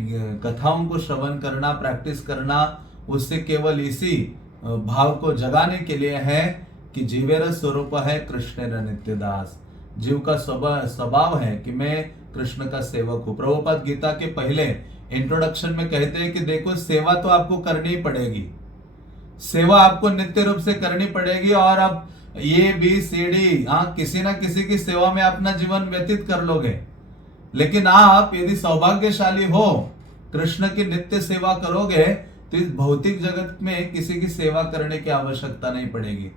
कथाओं को श्रवण करना, प्रैक्टिस करना, उससे केवल इसी भाव को जगाने के लिए है कि जीवेर स्वरूप है कृष्णेर नित्य दास। जीव का स्वभाव है कि मैं कृष्ण का सेवक हूं। प्रभुपाद गीता के पहले इंट्रोडक्शन में कहते हैं कि देखो सेवा तो आपको करनी ही पड़ेगी, सेवा आपको नित्य रूप से करनी पड़ेगी और अब ये बी सी डी किसी ना किसी की सेवा में अपना जीवन व्यतीत कर लोगे। लेकिन आप यदि सौभाग्यशाली हो, कृष्ण की नित्य सेवा करोगे, तो इस भौतिक जगत में किसी की सेवा करने की आवश्यकता नहीं पड़ेगी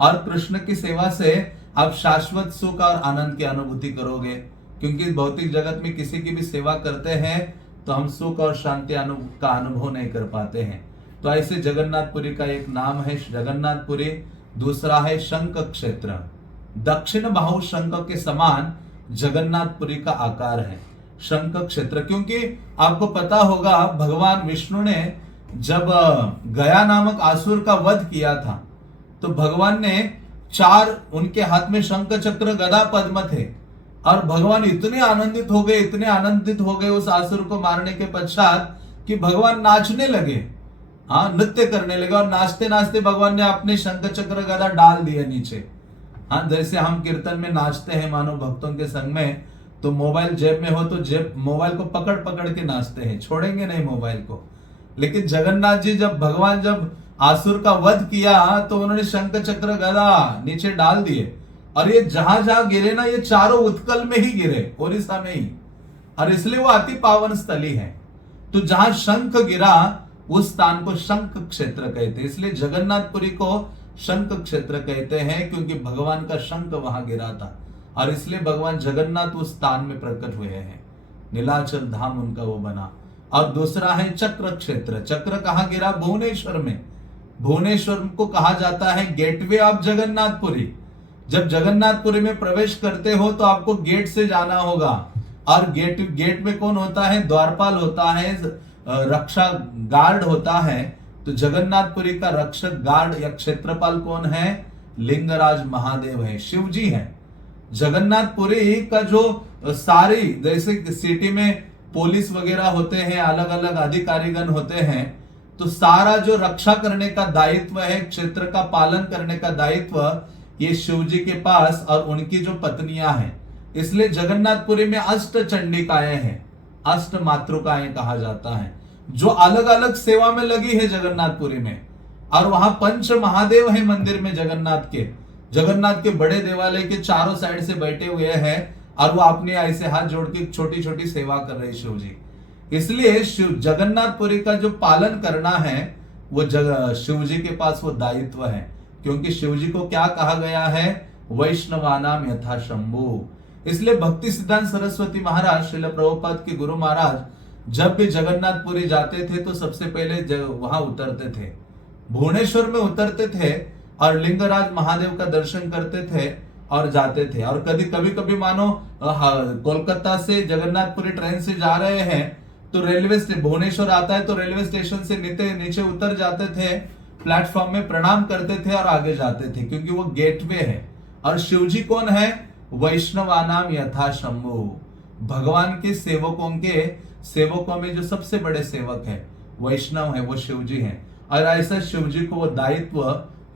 और कृष्ण की सेवा से आप शाश्वत सुख और आनंद की अनुभूति करोगे। क्योंकि भौतिक जगत में किसी की भी सेवा करते हैं तो हम सुख और शांति का अनुभव नहीं कर पाते हैं। तो ऐसे जगन्नाथपुरी का एक नाम है जगन्नाथपुरी, दूसरा है शंख क्षेत्र। दक्षिण बाहु शंख के समान जगन्नाथपुरी का आकार है शंख क्षेत्र। क्योंकि आपको पता होगा भगवान विष्णु ने जब गया नामक असुर का वध किया था, तो भगवान ने चार, उनके हाथ में शंख चक्र गदा पद्म थे और भगवान इतने आनंदित हो गए उस असुर को मारने के पश्चात कि भगवान नाचने लगे, नृत्य करने लगे और नाचते नाचते भगवान ने अपने शंख चक्र गदा डाल दिए नीचे हाँ, जैसे हम कीर्तन में नाचते हैं मानो भक्तों के संग में, तो मोबाइल जेब में हो तो जेब मोबाइल को पकड़ पकड़ के नाचते हैं, छोड़ेंगे नहीं मोबाइल को। लेकिन जगन्नाथ जी भगवान जब आसुर का वध किया तो उन्होंने शंख चक्र गदा नीचे डाल दिए, और ये जहां जहां गिरे ना, ये चारों उत्कल में ही गिरे, ओडिशा में ही, और इसलिए वो अति पावन स्थली है। तो जहां शंख गिरा उस स्थान को शंख क्षेत्र कहते हैं, इसलिए जगन्नाथपुरी को शंख क्षेत्र कहते हैं, क्योंकि भगवान का शंख वहां गिरा था, और इसलिए भगवान जगन्नाथ उस स्थान में प्रकट हुए हैं, नीलाचल धाम उनका वो बना। और दूसरा है चक्र क्षेत्र। चक्र कहां गिरा? भुवनेश्वर में। भुवनेश्वर को कहा जाता है गेटवे ऑफ जगन्नाथपुरी। जब जगन्नाथपुरी में प्रवेश करते हो तो आपको गेट से जाना होगा, और गेट में कौन होता है? द्वारपाल होता है, रक्षा गार्ड होता है। तो जगन्नाथपुरी का रक्षक गार्ड या क्षेत्रपाल कौन है? लिंगराज महादेव है, शिव जी है। जगन्नाथपुरी का जो सारी, जैसे सिटी में पुलिस वगैरह होते हैं, अलग अलग अधिकारीगण होते हैं, तो सारा जो रक्षा करने का दायित्व है, क्षेत्र का पालन करने का दायित्व ये शिव जी के पास और उनकी जो पत्नियां हैं। इसलिए जगन्नाथपुरी में अष्ट चंडिकाएं हैं, अष्ट मातृकाएं कहा जाता है, जो अलग अलग सेवा में लगी है जगन्नाथपुरी में। और वहां पंच महादेव है मंदिर में जगन्नाथ के बड़े देवालय के चारों साइड से बैठे हुए हैं, और वो अपने ऐसे हाथ जोड़ के छोटी छोटी सेवा कर रहे शिव जी। इसलिए जगन्नाथपुरी का जो पालन करना है वो शिव जी के पास वो दायित्व है, क्योंकि शिव जी को क्या कहा गया है? वैष्णवानाम यथा शंभु। इसलिए भक्ति सिद्धांत सरस्वती महाराज, श्रील प्रभुपाद के गुरु महाराज जब भी जगन्नाथपुरी जाते थे तो सबसे पहले वहां उतरते थे, भुवनेश्वर में उतरते थे, और लिंगराज महादेव का दर्शन करते थे और जाते थे। और कभी कभी मानो कोलकाता से जगन्नाथपुरी ट्रेन से जा रहे हैं तो रेलवे स्टेशन भुवनेश्वर आता है, तो रेलवे स्टेशन से नीचे उतर जाते थे, प्लेटफॉर्म में प्रणाम करते थे और आगे जाते थे, क्योंकि वो गेटवे है। और शिव जी कौन है? वैष्णवानाम यथा शंभु। भगवान के सेवकों में जो सबसे बड़े सेवक है वैष्णव है, वो शिव जी हैं। और ऐसा शिव जी को वो दायित्व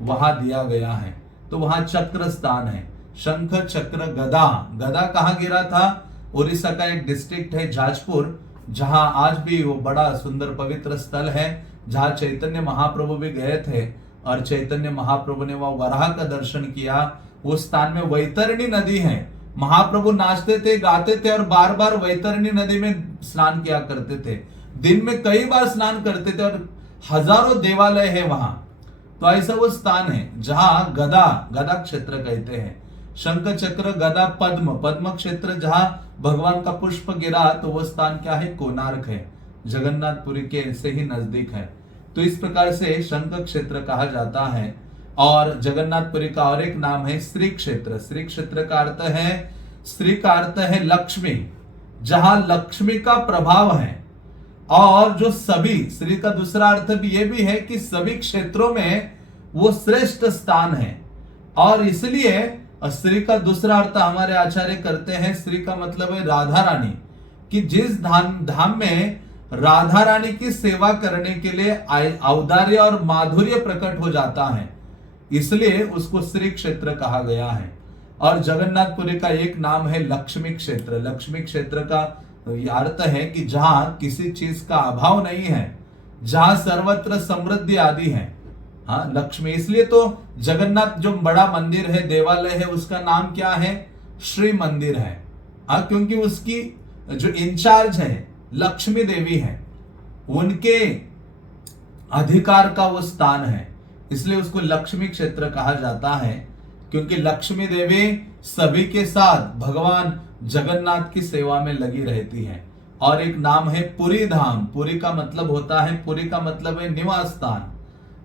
वहां दिया गया है। तो वहां चक्र स्थान है, शंख चक्र गदा। गदा कहां गिरा था? उड़ीसा का एक डिस्ट्रिक्ट है जाजपुर, जहां आज भी वो बड़ा सुंदर पवित्र स्थल है, जहां चैतन्य महाप्रभु भी गए थे, और चैतन्य महाप्रभु ने वहां वराह का दर्शन किया। उस स्थान में वैतरणी नदी है, महाप्रभु नाचते थे, गाते थे, और बार बार वैतरणी नदी में स्नान किया करते थे, दिन में कई बार स्नान करते थे, और हजारों देवालय है वहां। तो ऐसा वो स्थान है जहां गदा क्षेत्र कहते हैं। शंख चक्र गदा पद्म क्षेत्र, जहां भगवान का पुष्प गिरा, तो वो स्थान क्या है? कोणार्क है, जगन्नाथपुरी के से ही नजदीक है। तो इस प्रकार से शंख क्षेत्र कहा जाता है। और जगन्नाथपुरी का और एक नाम है श्री क्षेत्र। श्री क्षेत्र का अर्थ है, श्री का अर्थ है लक्ष्मी, जहां लक्ष्मी का प्रभाव है। और जो सभी, श्री का दूसरा अर्थ भी ये भी है कि सभी क्षेत्रों में वो श्रेष्ठ स्थान है। और इसलिए श्री का दूसरा अर्थ हमारे आचार्य करते हैं, श्री का मतलब है राधा रानी, कि जिस धाम में राधा रानी की सेवा करने के लिए औदार्य और माधुर्य प्रकट हो जाता है, इसलिए उसको श्री क्षेत्र कहा गया है। और जगन्नाथपुरी का एक नाम है लक्ष्मी क्षेत्र। लक्ष्मी क्षेत्र का अर्थ है कि जहां किसी चीज का अभाव नहीं है, जहां सर्वत्र समृद्धि आदि है। हाँ, लक्ष्मी। इसलिए तो जगन्नाथ जो बड़ा मंदिर है, देवालय है, उसका नाम क्या है? श्री मंदिर है। हाँ, क्योंकि उसकी जो इंचार्ज है लक्ष्मी देवी है, उनके अधिकार का वो स्थान है, इसलिए उसको लक्ष्मी क्षेत्र कहा जाता है। क्योंकि लक्ष्मी देवी सभी के साथ भगवान जगन्नाथ की सेवा में लगी रहती है। और एक नाम है पुरी धाम। पुरी का मतलब होता है, पुरी का मतलब है निवास स्थान,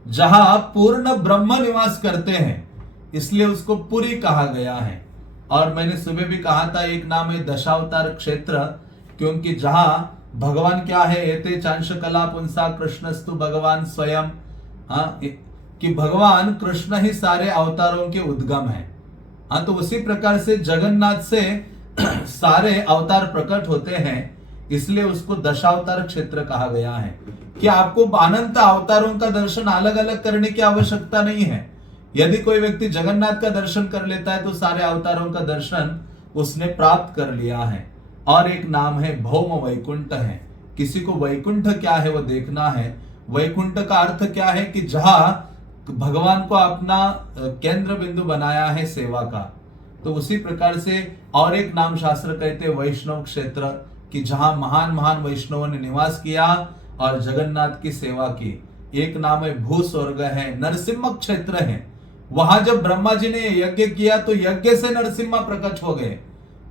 जहां पूर्ण ब्रह्म निवास करते हैं, इसलिए उसको पुरी कहा गया है। और मैंने सुबह भी कहा था, एक नाम है दशावतार क्षेत्र, क्योंकि जहां भगवान क्या है? एते चांश कला पुंसा कृष्णस्तु भगवान स्वयं। हाँ, कि भगवान कृष्ण ही सारे अवतारों के उद्गम है। हाँ, तो उसी प्रकार से जगन्नाथ से सारे अवतार प्रकट होते हैं, इसलिए उसको दशावतार क्षेत्र कहा गया है। कि आपको अनंत अवतारों का दर्शन अलग अलग करने की आवश्यकता नहीं है, यदि कोई व्यक्ति जगन्नाथ का दर्शन कर लेता है तो सारे अवतारों का दर्शन उसने प्राप्त कर लिया है। और एक नाम है भौम वैकुंठ है। किसी को वैकुंठ क्या है वो देखना है। वैकुंठ का अर्थ क्या है कि जहां भगवान को अपना केंद्र बिंदु बनाया है सेवा का। तो उसी प्रकार से और एक नाम शास्त्र कहते हैं वैष्णव क्षेत्र, कि जहां महान महान वैष्णवों ने निवास किया और जगन्नाथ की सेवा की। एक नाम है भू स्वर्ग है, नरसिम्हा क्षेत्र है। वहां जब ब्रह्मा जी ने यज्ञ किया तो यज्ञ से नरसिम्हा प्रकट हो गए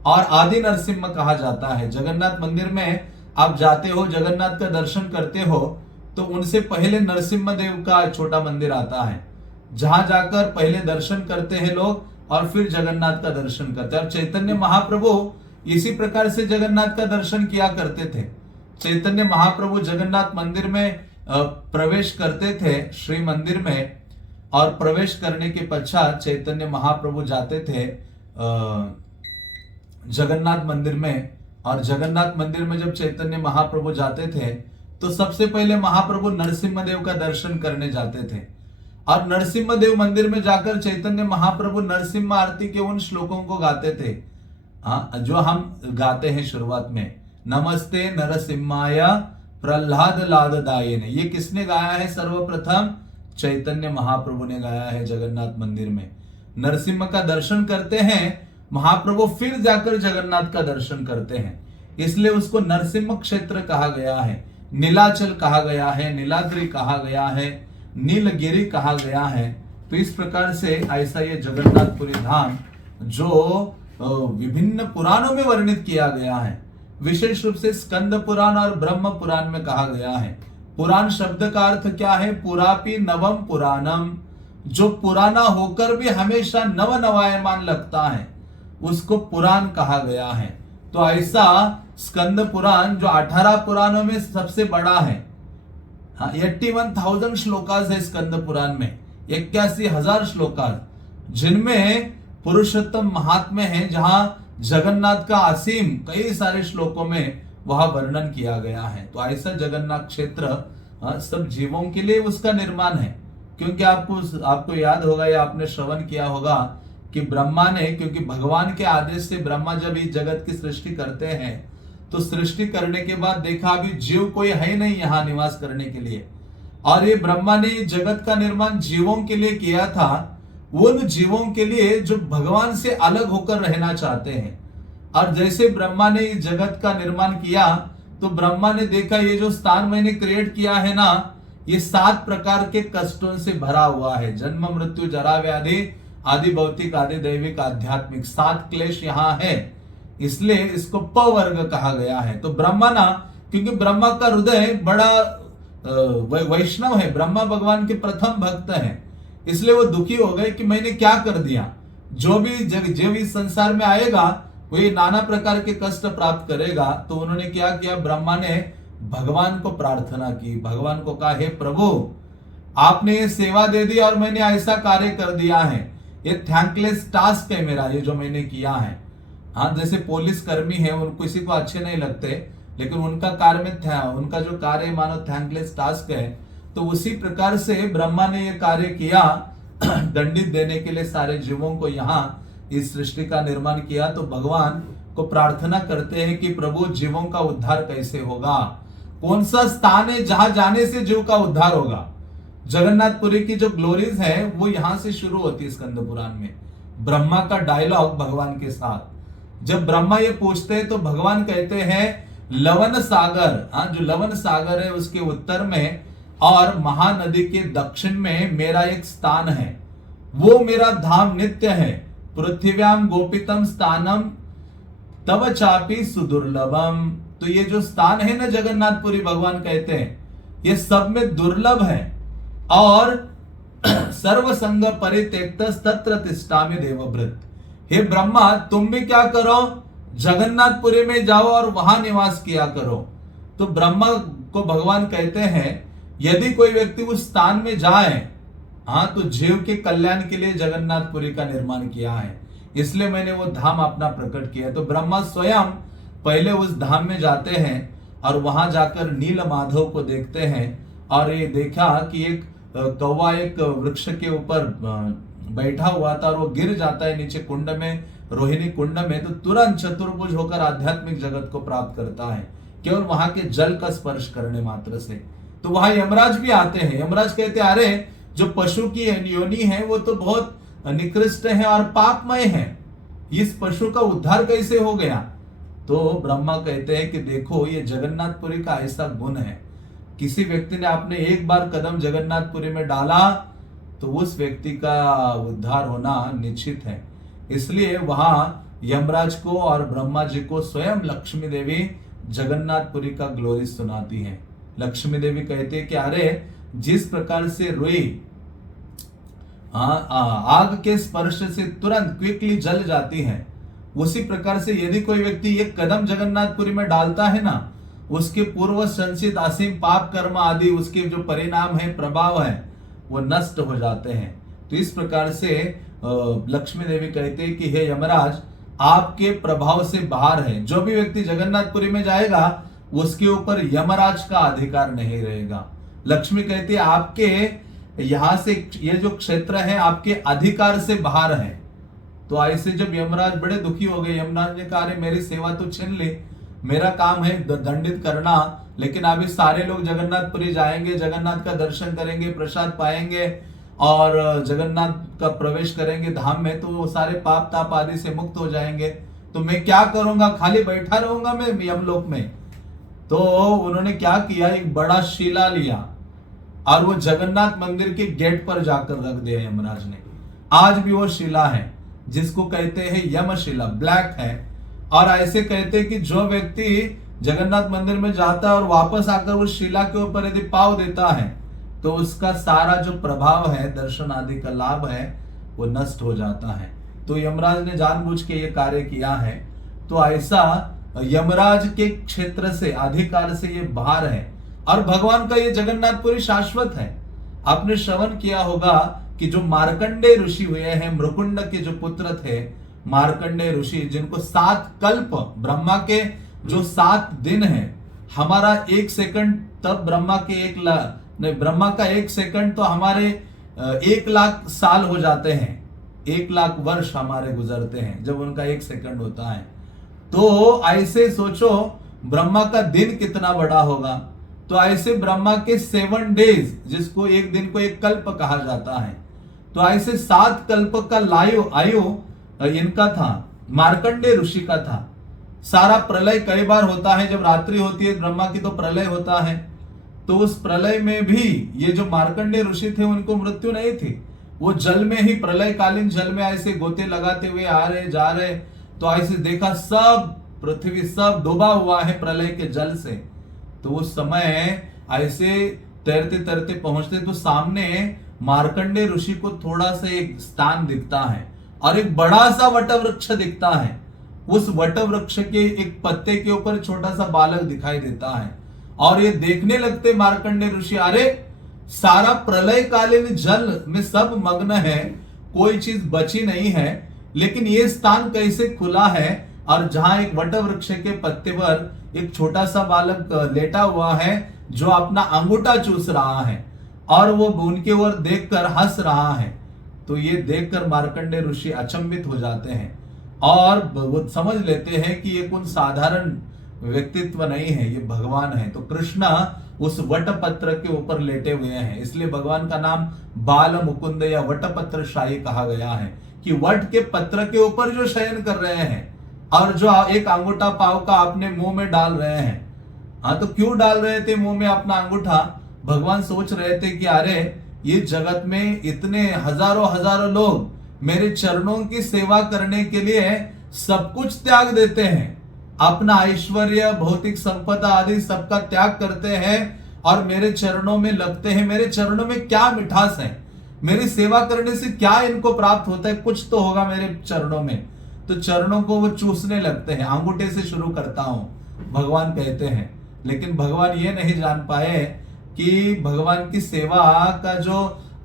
और आदि नरसिम्हा कहा जाता है। जगन्नाथ मंदिर में आप जाते हो, जगन्नाथ का दर्शन करते हो तो उनसे पहले नरसिम्हा देव का छोटा मंदिर आता है, जहां जाकर पहले दर्शन करते हैं लोग और फिर जगन्नाथ का दर्शन करते हैं। और चैतन्य महाप्रभु इसी प्रकार से जगन्नाथ का दर्शन किया करते थे। चैतन्य महाप्रभु जगन्नाथ मंदिर में प्रवेश करते थे, श्री मंदिर में, और प्रवेश करने के पश्चात चैतन्य महाप्रभु जाते थे जगन्नाथ मंदिर में। और जगन्नाथ मंदिर में जब चैतन्य महाप्रभु जाते थे तो सबसे पहले महाप्रभु नरसिम्हा देव का दर्शन करने जाते थे। और नरसिम्हा देव मंदिर में जाकर चैतन्य महाप्रभु नरसिम्हा आरती के उन श्लोकों को गाते थे जो हम गाते हैं शुरुआत में, नमस्ते नरसिम्हाय प्रहलाद लाददायिने। ये किसने गाया है? सर्वप्रथम चैतन्य महाप्रभु ने गाया है जगन्नाथ मंदिर में। नरसिम्हा का दर्शन करते हैं महाप्रभु, फिर जाकर जगन्नाथ का दर्शन करते हैं, इसलिए उसको नरसिम्हा क्षेत्र कहा गया है, नीलाचल कहा गया है, नीलाद्रि कहा गया है, नीलगिरी कहा गया है। तो इस प्रकार से ऐसा ये जगन्नाथपुरी धाम जो विभिन्न पुराणों में वर्णित किया गया है, विशेष रूप से स्कंद पुराण और ब्रह्म पुराण में कहा गया है। पुराण शब्द का अर्थ क्या है? पुरापि नवम पुराणम, जो पुराना होकर भी हमेशा नव नवायमान लगता है उसको पुराण कहा गया है। तो ऐसा स्कंद पुराण जो 18 पुराणों में सबसे बड़ा है, 81,000 श्लोकास है स्कंद पुराण में, 81,000 श्लोकास, जिनमें पुरुषोत्तम महात्म्य है, जहां जगन्नाथ का असीम कई सारे श्लोकों में वह वर्णन किया गया है। तो ऐसा जगन्नाथ क्षेत्र सब जीवों के लिए उसका निर्माण है। क्योंकि आपको याद होगा या आपने श्रवण किया होगा कि ब्रह्मा ने, क्योंकि भगवान के आदेश से ब्रह्मा जब इस जगत की सृष्टि करते हैं तो सृष्टि करने के बाद देखा अभी जीव कोई है नहीं यहाँ निवास करने के लिए, और ये ब्रह्मा ने जगत का निर्माण जीवों के लिए किया था, उन जीवों के लिए जो भगवान से अलग होकर रहना चाहते हैं। और जैसे ब्रह्मा ने इस जगत का निर्माण किया तो ब्रह्मा ने देखा ये जो स्थान मैंने क्रिएट किया है ना, ये 7 प्रकार के कष्टों से भरा हुआ है, जन्म मृत्यु जरा व्याधि आदि भौतिक आदि दैविक आध्यात्मिक 7 क्लेश यहाँ है, इसलिए इसको प वर्ग कहा गया है। तो ब्रह्मा ना, क्योंकि ब्रह्मा का हृदय बड़ा वैष्णव है, ब्रह्मा भगवान के प्रथम भक्त हैं, इसलिए वो दुखी हो गए कि मैंने क्या कर दिया, जो भी संसार में आएगा वो ये नाना प्रकार के कष्ट प्राप्त करेगा। तो उन्होंने क्या किया, ब्रह्मा ने भगवान को प्रार्थना की, भगवान को कहा, हे प्रभु आपने ये सेवा दे दी और मैंने ऐसा कार्य कर दिया है, ये थैंकलेस टास्क है मेरा, ये जो मैंने किया है। हाँ, जैसे पुलिस कर्मी है, उनको किसी को अच्छे नहीं लगते, लेकिन उनका कार्य में उनका जो कार्य मानो थैंकलेस टास्क है, तो उसी प्रकार से ब्रह्मा ने ये कार्य किया दंडित देने के लिए सारे जीवों को यहाँ इस सृष्टि का निर्माण किया। तो भगवान को प्रार्थना करते हैं कि प्रभु जीवों का उद्धार कैसे होगा, कौन सा स्थान है जहां जाने से जीव का उद्धार होगा। जगन्नाथपुरी की जो ग्लोरीज है वो यहां से शुरू होती है स्कंद पुराण में, ब्रह्मा का डायलॉग भगवान के साथ। जब ब्रह्मा ये पूछते हैं तो भगवान कहते हैं लवन सागर, जो लवन सागर है उसके उत्तर में और महानदी के दक्षिण में मेरा एक स्थान है, वो मेरा धाम नित्य है, पृथ्व्याम गोपितम स्थानम तव चापी सुदुर्लभम। तो ये जो स्थान है ना जगन्नाथपुरी, भगवान कहते हैं ये सब में दुर्लभ है, और सर्व संग परित्यक्त तत्र तिष्ठामि देवव्रत। हे ब्रह्मा तुम भी क्या करो, जगन्नाथपुरी में जाओ और वहां निवास किया करो। तो ब्रह्मा को भगवान कहते हैं यदि कोई व्यक्ति उस स्थान में जाए, तो जीव के कल्याण के लिए जगन्नाथपुरी का निर्माण किया है, इसलिए मैंने वो धाम अपना प्रकट किया। तो ब्रह्मा स्वयं पहले उस धाम में जाते हैं और वहां जाकर नील माधव को देखते हैं, और ये देखा कि एक कौवा एक वृक्ष के ऊपर बैठा हुआ था और वो गिर जाता है नीचे कुंड में, रोहिणी कुंड में, तो तुरंत चतुर्भुज होकर आध्यात्मिक जगत को प्राप्त करता है केवल वहां के जल का स्पर्श करने मात्र से। तो वहां यमराज भी आते हैं। यमराज कहते हैं अरे जो पशु की योनि है वो तो बहुत निकृष्ट है और पापमय है, इस पशु का उद्धार कैसे हो गया? तो ब्रह्मा कहते हैं कि देखो ये जगन्नाथपुरी का ऐसा गुण है, किसी व्यक्ति ने आपने एक बार कदम जगन्नाथपुरी में डाला तो उस व्यक्ति का उद्धार होना निश्चित है। इसलिए वहां यमराज को और ब्रह्मा जी को स्वयं लक्ष्मी देवी जगन्नाथपुरी का ग्लोरी सुनाती है। लक्ष्मी देवी कहते हैं कि अरे जिस प्रकार से रुई आग के स्पर्श से तुरंत क्विकली जल जाती है, उसी प्रकार से यदि कोई व्यक्ति एक कदम जगन्नाथपुरी में डालता है ना, उसके पूर्व संचित असीम पाप कर्म आदि उसके जो परिणाम है, प्रभाव है, वो नष्ट हो जाते हैं। तो इस प्रकार से लक्ष्मी देवी कहते हैं कि हे यमराज, आपके प्रभाव से बाहर है, जो भी व्यक्ति जगन्नाथपुरी में जाएगा उसके ऊपर यमराज का अधिकार नहीं रहेगा। लक्ष्मी कहती है आपके यहां से ये जो क्षेत्र है आपके अधिकार से बाहर है। तो ऐसे जब यमराज बड़े दुखी हो गए, यमराज ने कहा अरे मेरी सेवा तो छीन ली, मेरा काम है दंडित करना, लेकिन अभी सारे लोग जगन्नाथपुरी जाएंगे, जगन्नाथ का दर्शन करेंगे, प्रसाद पाएंगे और जगन्नाथ का प्रवेश करेंगे धाम में, तो वो सारे पाप ताप आदि से मुक्त हो जाएंगे। तो मैं क्या करूंगा, खाली बैठा रहूंगा मैं यमलोक में? तो उन्होंने क्या किया, एक बड़ा शिला लिया और वो जगन्नाथ मंदिर के गेट पर जाकर रख दिया यमराज ने। आज भी वो शिला है जिसको कहते हैं यमशिला, ब्लैक है। और ऐसे कहते हैं कि जो व्यक्ति जगन्नाथ मंदिर में जाता है और वापस आकर उस शिला के ऊपर यदि पाव देता है तो उसका सारा जो प्रभाव है, दर्शन आदि का लाभ है, वो नष्ट हो जाता है। तो यमराज ने जानबूझ के ये कार्य किया है। तो ऐसा यमराज के क्षेत्र से, अधिकार से ये बाहर है। और भगवान का ये जगन्नाथपुरी शाश्वत है। आपने श्रवण किया होगा कि जो मार्कंडेय ऋषि हुए हैं, मृकुंड के जो पुत्र थे मार्कंडेय ऋषि, जिनको 7 कल्प, ब्रह्मा के जो 7 दिन है, हमारा 1 सेकंड तब ब्रह्मा के ब्रह्मा का 1 सेकंड तो हमारे 1 लाख साल हो जाते हैं, 1 लाख वर्ष हमारे गुजरते हैं जब उनका 1 सेकंड होता है। तो ऐसे सोचो ब्रह्मा का दिन कितना बड़ा होगा। तो ऐसे ब्रह्मा के 7 डेज, जिसको एक दिन को 1 कल्प कहा जाता है, तो ऐसे 7 कल्प का आयु इनका था, मार्कंडेय ऋषि का था। सारा प्रलय कई बार होता है, जब रात्रि होती है ब्रह्मा की तो प्रलय होता है। तो उस प्रलय में भी ये जो मार्कंडेय ऋषि थे उनको मृत्यु नहीं थी, वो जल में ही, प्रलय कालीन जल में ऐसे गोते लगाते हुए आ रहे जा रहे। तो ऐसे देखा सब पृथ्वी सब डूबा हुआ है प्रलय के जल से। तो उस समय ऐसे तैरते तैरते पहुंचते तो सामने मार्कंडेय ऋषि को थोड़ा सा एक स्थान दिखता है और एक बड़ा सा वट वृक्ष दिखता है। उस वट वृक्ष के एक पत्ते के ऊपर छोटा सा बालक दिखाई देता है और ये देखने लगते मार्कंडेय ऋषि, अरे सारा प्रलय कालीन जल में सब मग्न है, कोई चीज बची नहीं है, लेकिन ये स्थान कैसे खुला है और जहां एक वट वृक्ष के पत्ते पर एक छोटा सा बालक लेटा हुआ है जो अपना अंगूठा चूस रहा है और वो उनके ओर देखकर हंस रहा है। तो ये देखकर मार्कंडेय ऋषि अचंभित हो जाते हैं और वो समझ लेते हैं कि ये कोई साधारण व्यक्तित्व नहीं है, ये भगवान है। तो कृष्ण उस वट पत्र के ऊपर लेटे हुए हैं, इसलिए भगवान का नाम बाल मुकुंद या वटपत्र शाही कहा गया है कि वट के पत्र के ऊपर जो शयन कर रहे हैं और जो एक अंगूठा पाव का अपने मुंह में डाल रहे हैं। हाँ, तो क्यों डाल रहे थे मुंह में अपना अंगूठा? भगवान सोच रहे थे कि अरे ये जगत में इतने हजारों लोग मेरे चरणों की सेवा करने के लिए सब कुछ त्याग देते हैं, अपना ऐश्वर्य, भौतिक संपदा आदि सबका त्याग करते हैं और मेरे चरणों में लगते हैं। मेरे चरणों में क्या मिठास है, मेरी सेवा करने से क्या इनको प्राप्त होता है, कुछ तो होगा मेरे चरणों में। तो चरणों को वो चूसने लगते हैं। अंगूठे से शुरू करता हूं, भगवान कहते हैं। लेकिन भगवान ये नहीं जान पाए कि भगवान की सेवा का जो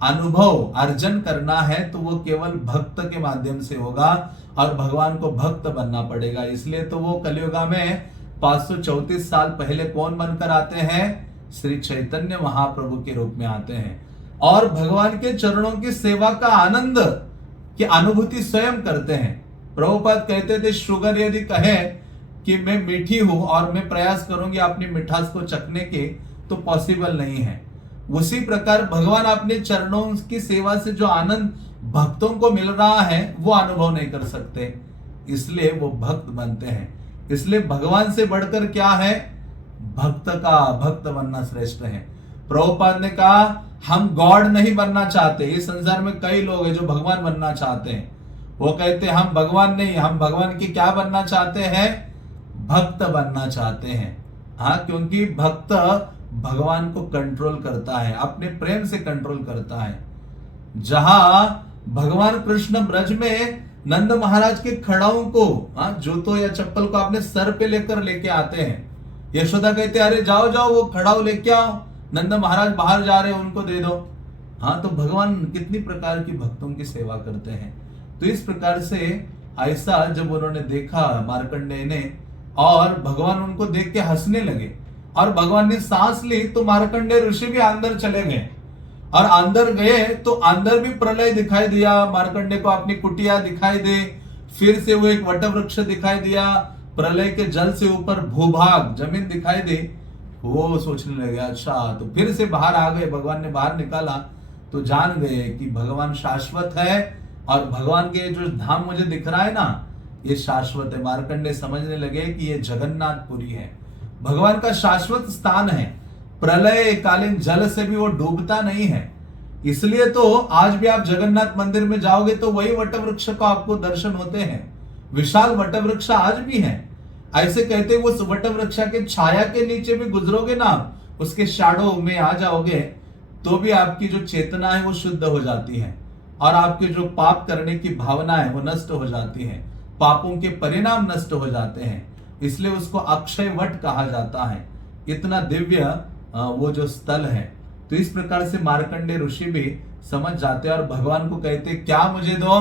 अनुभव अर्जन करना है तो वो केवल भक्त के माध्यम से होगा और भगवान को भक्त बनना पड़ेगा। इसलिए तो वो कलियुगा में 534 साल पहले कौन बनकर आते हैं? श्री चैतन्य महाप्रभु के रूप में आते हैं और भगवान के चरणों की सेवा का आनंद कि अनुभूति स्वयं करते हैं। प्रभुपाद कहते थे शुगर यदि कहे कि मैं मीठी हूं और मैं प्रयास करूंगी अपनी मिठास को चखने के, तो पॉसिबल नहीं है। उसी प्रकार भगवान अपने चरणों की सेवा से जो आनंद भक्तों को मिल रहा है वो अनुभव नहीं कर सकते, इसलिए वो भक्त बनते हैं। इसलिए भगवान से बढ़कर क्या है, भक्त बनना श्रेष्ठ है। प्रभुपाद ने कहा हम गॉड नहीं बनना चाहते। इस संसार में कई लोग हैं जो भगवान बनना चाहते हैं, वो कहते हैं हम भगवान नहीं, हम भगवान की क्या बनना चाहते हैं, भक्त बनना चाहते हैं। हाँ, क्योंकि भक्त भगवान को कंट्रोल करता है, अपने प्रेम से कंट्रोल करता है। जहां भगवान कृष्ण ब्रज में नंद महाराज के खड़ाओं को, जूतों या चप्पल को अपने सर पे लेके आते हैं। यशोदा कहते अरे जाओ जाओ वो खड़ाओ लेके आओ, नंद महाराज बाहर जा रहे हैं उनको दे दो। हाँ, तो भगवान कितनी प्रकार की भक्तों की सेवा करते हैं। तो इस प्रकार से ऐसा जब उन्होंने देखा मार्कंडेय ने, और भगवान उनको देख के हंसने लगे, और भगवान ने सांस ली तो मार्कंडेय ऋषि भी अंदर चले गए, और अंदर गए तो अंदर भी प्रलय दिखाई दिया। मार्कंडेय को अपनी कुटिया दिखाई दे, फिर से वो एक वटवृक्ष दिखाई दिया, प्रलय के जल से ऊपर भूभाग जमीन दिखाई दे। वो सोचने लगे अच्छा, तो फिर से बाहर आ गए। भगवान ने बाहर निकाला तो जान गए कि भगवान शाश्वत है, और भगवान के जो धाम मुझे दिख रहा है ना, ये शाश्वत है। मार्कंडेय समझने लगे कि ये जगन्नाथपुरी है, भगवान का शाश्वत स्थान है। प्रलय कालीन जल से भी वो डूबता नहीं है। इसलिए तो आज भी आप जगन्नाथ मंदिर में जाओगे तो वही वटवृक्ष को आपको दर्शन होते हैं। विशाल वटवृक्ष आज भी है। ऐसे कहते उस वटवृक्ष के छाया के नीचे भी गुजरोगे ना, उसके शैडो में आ जाओगे, तो भी आपकी जो चेतना है वो शुद्ध हो जाती है, और आपके जो पाप करने की भावना है वो नष्ट हो जाती है, पापों के परिणाम नष्ट हो जाते हैं। इसलिए उसको अक्षय वट कहा जाता है। इतना दिव्य वो जो स्थल है। तो इस प्रकार से मार्कंडेय ऋषि भी समझ जाते हैं और भगवान को कहते क्या मुझे दो।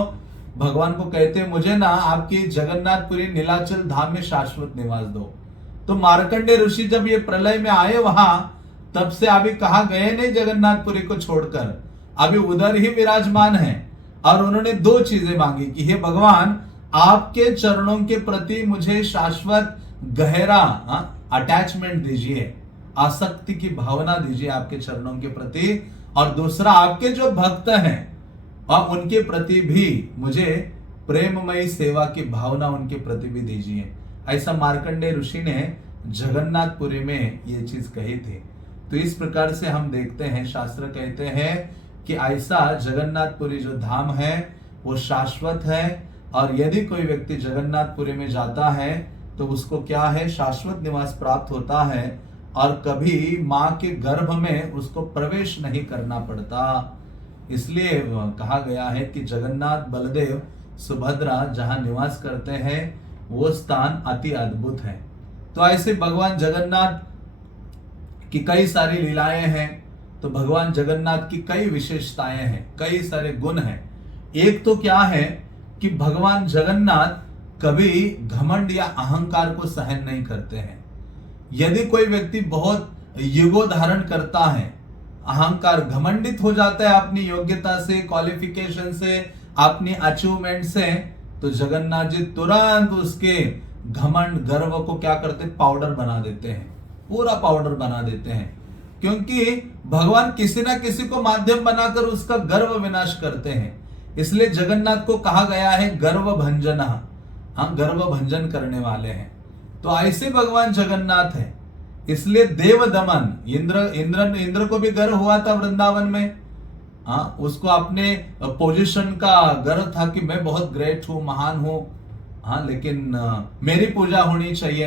भगवान को कहते मुझे ना आपकी जगन्नाथपुरी नीलाचल धाम में शाश्वत निवास दो। तो मार्कंडेय ऋषि जब ये प्रलय में आए वहां, तब से अभी कहा गए नहीं जगन्नाथपुरी को छोड़कर, अभी उधर ही विराजमान है। और उन्होंने दो चीजें मांगी कि हे भगवान, आपके चरणों के प्रति मुझे शाश्वत गहरा अटैचमेंट दीजिए, आसक्ति की भावना दीजिए आपके चरणों के प्रति, और दूसरा आपके जो भक्त हैं और उनके प्रति भी मुझे प्रेममयी सेवा की भावना उनके प्रति भी दीजिए। ऐसा मार्कंडेय ऋषि ने जगन्नाथपुरी में ये चीज कही थी। तो इस प्रकार से हम देखते हैं, शास्त्र कहते हैं कि ऐसा जगन्नाथपुरी जो धाम है वो शाश्वत है, और यदि कोई व्यक्ति जगन्नाथपुरी में जाता है तो उसको क्या है, शाश्वत निवास प्राप्त होता है, और कभी मां के गर्भ में उसको प्रवेश नहीं करना पड़ता। इसलिए कहा गया है कि जगन्नाथ बलदेव सुभद्रा जहां निवास करते हैं वो स्थान अति अद्भुत है। तो ऐसे भगवान जगन्नाथ की कई सारी लीलाएं हैं। तो भगवान जगन्नाथ की कई विशेषताएं हैं, कई सारे गुण हैं। एक तो क्या है कि भगवान जगन्नाथ कभी घमंड या अहंकार को सहन नहीं करते हैं। यदि कोई व्यक्ति बहुत युगो धारण करता है, अहंकार, घमंडित हो जाता है अपनी योग्यता से, क्वालिफिकेशन से, अपनी अचीवमेंट से, तो जगन्नाथ जी तुरंत उसके घमंड गर्व को क्या करते, पाउडर बना देते हैं, पूरा पाउडर बना देते हैं। क्योंकि भगवान किसी ना किसी को माध्यम बनाकर उसका गर्व विनाश करते हैं। इसलिए जगन्नाथ को कहा गया है गर्व भंजन। हाँ, गर्व भंजन करने वाले हैं। तो ऐसे भगवान जगन्नाथ है। इसलिए देव दमन, इंद्र को भी गर्व हुआ था वृंदावन में। हाँ, उसको अपने पोजीशन का गर्व था कि मैं बहुत ग्रेट हूं, महान हूं। हाँ, लेकिन मेरी पूजा होनी चाहिए।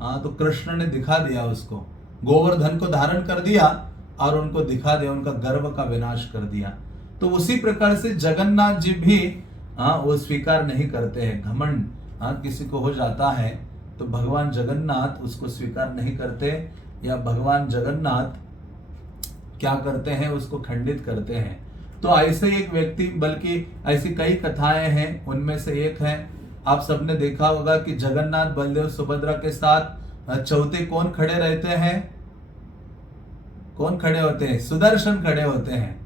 हाँ, तो कृष्ण ने दिखा दिया उसको, गोवर्धन को धारण कर दिया और उनको दिखा दिया, उनका गर्व का विनाश कर दिया। तो उसी प्रकार से जगन्नाथ जी भी वो स्वीकार नहीं करते हैं। घमंड किसी को हो जाता है तो भगवान जगन्नाथ उसको स्वीकार नहीं करते, या भगवान जगन्नाथ क्या करते हैं, उसको खंडित करते हैं। तो ऐसे एक व्यक्ति, बल्कि ऐसी कई कथाएं हैं, उनमें से एक है, आप सबने देखा होगा कि जगन्नाथ बलदेव सुभद्रा के साथ चौथे कौन खड़े रहते हैं, कौन खड़े होते हैं, सुदर्शन खड़े होते हैं।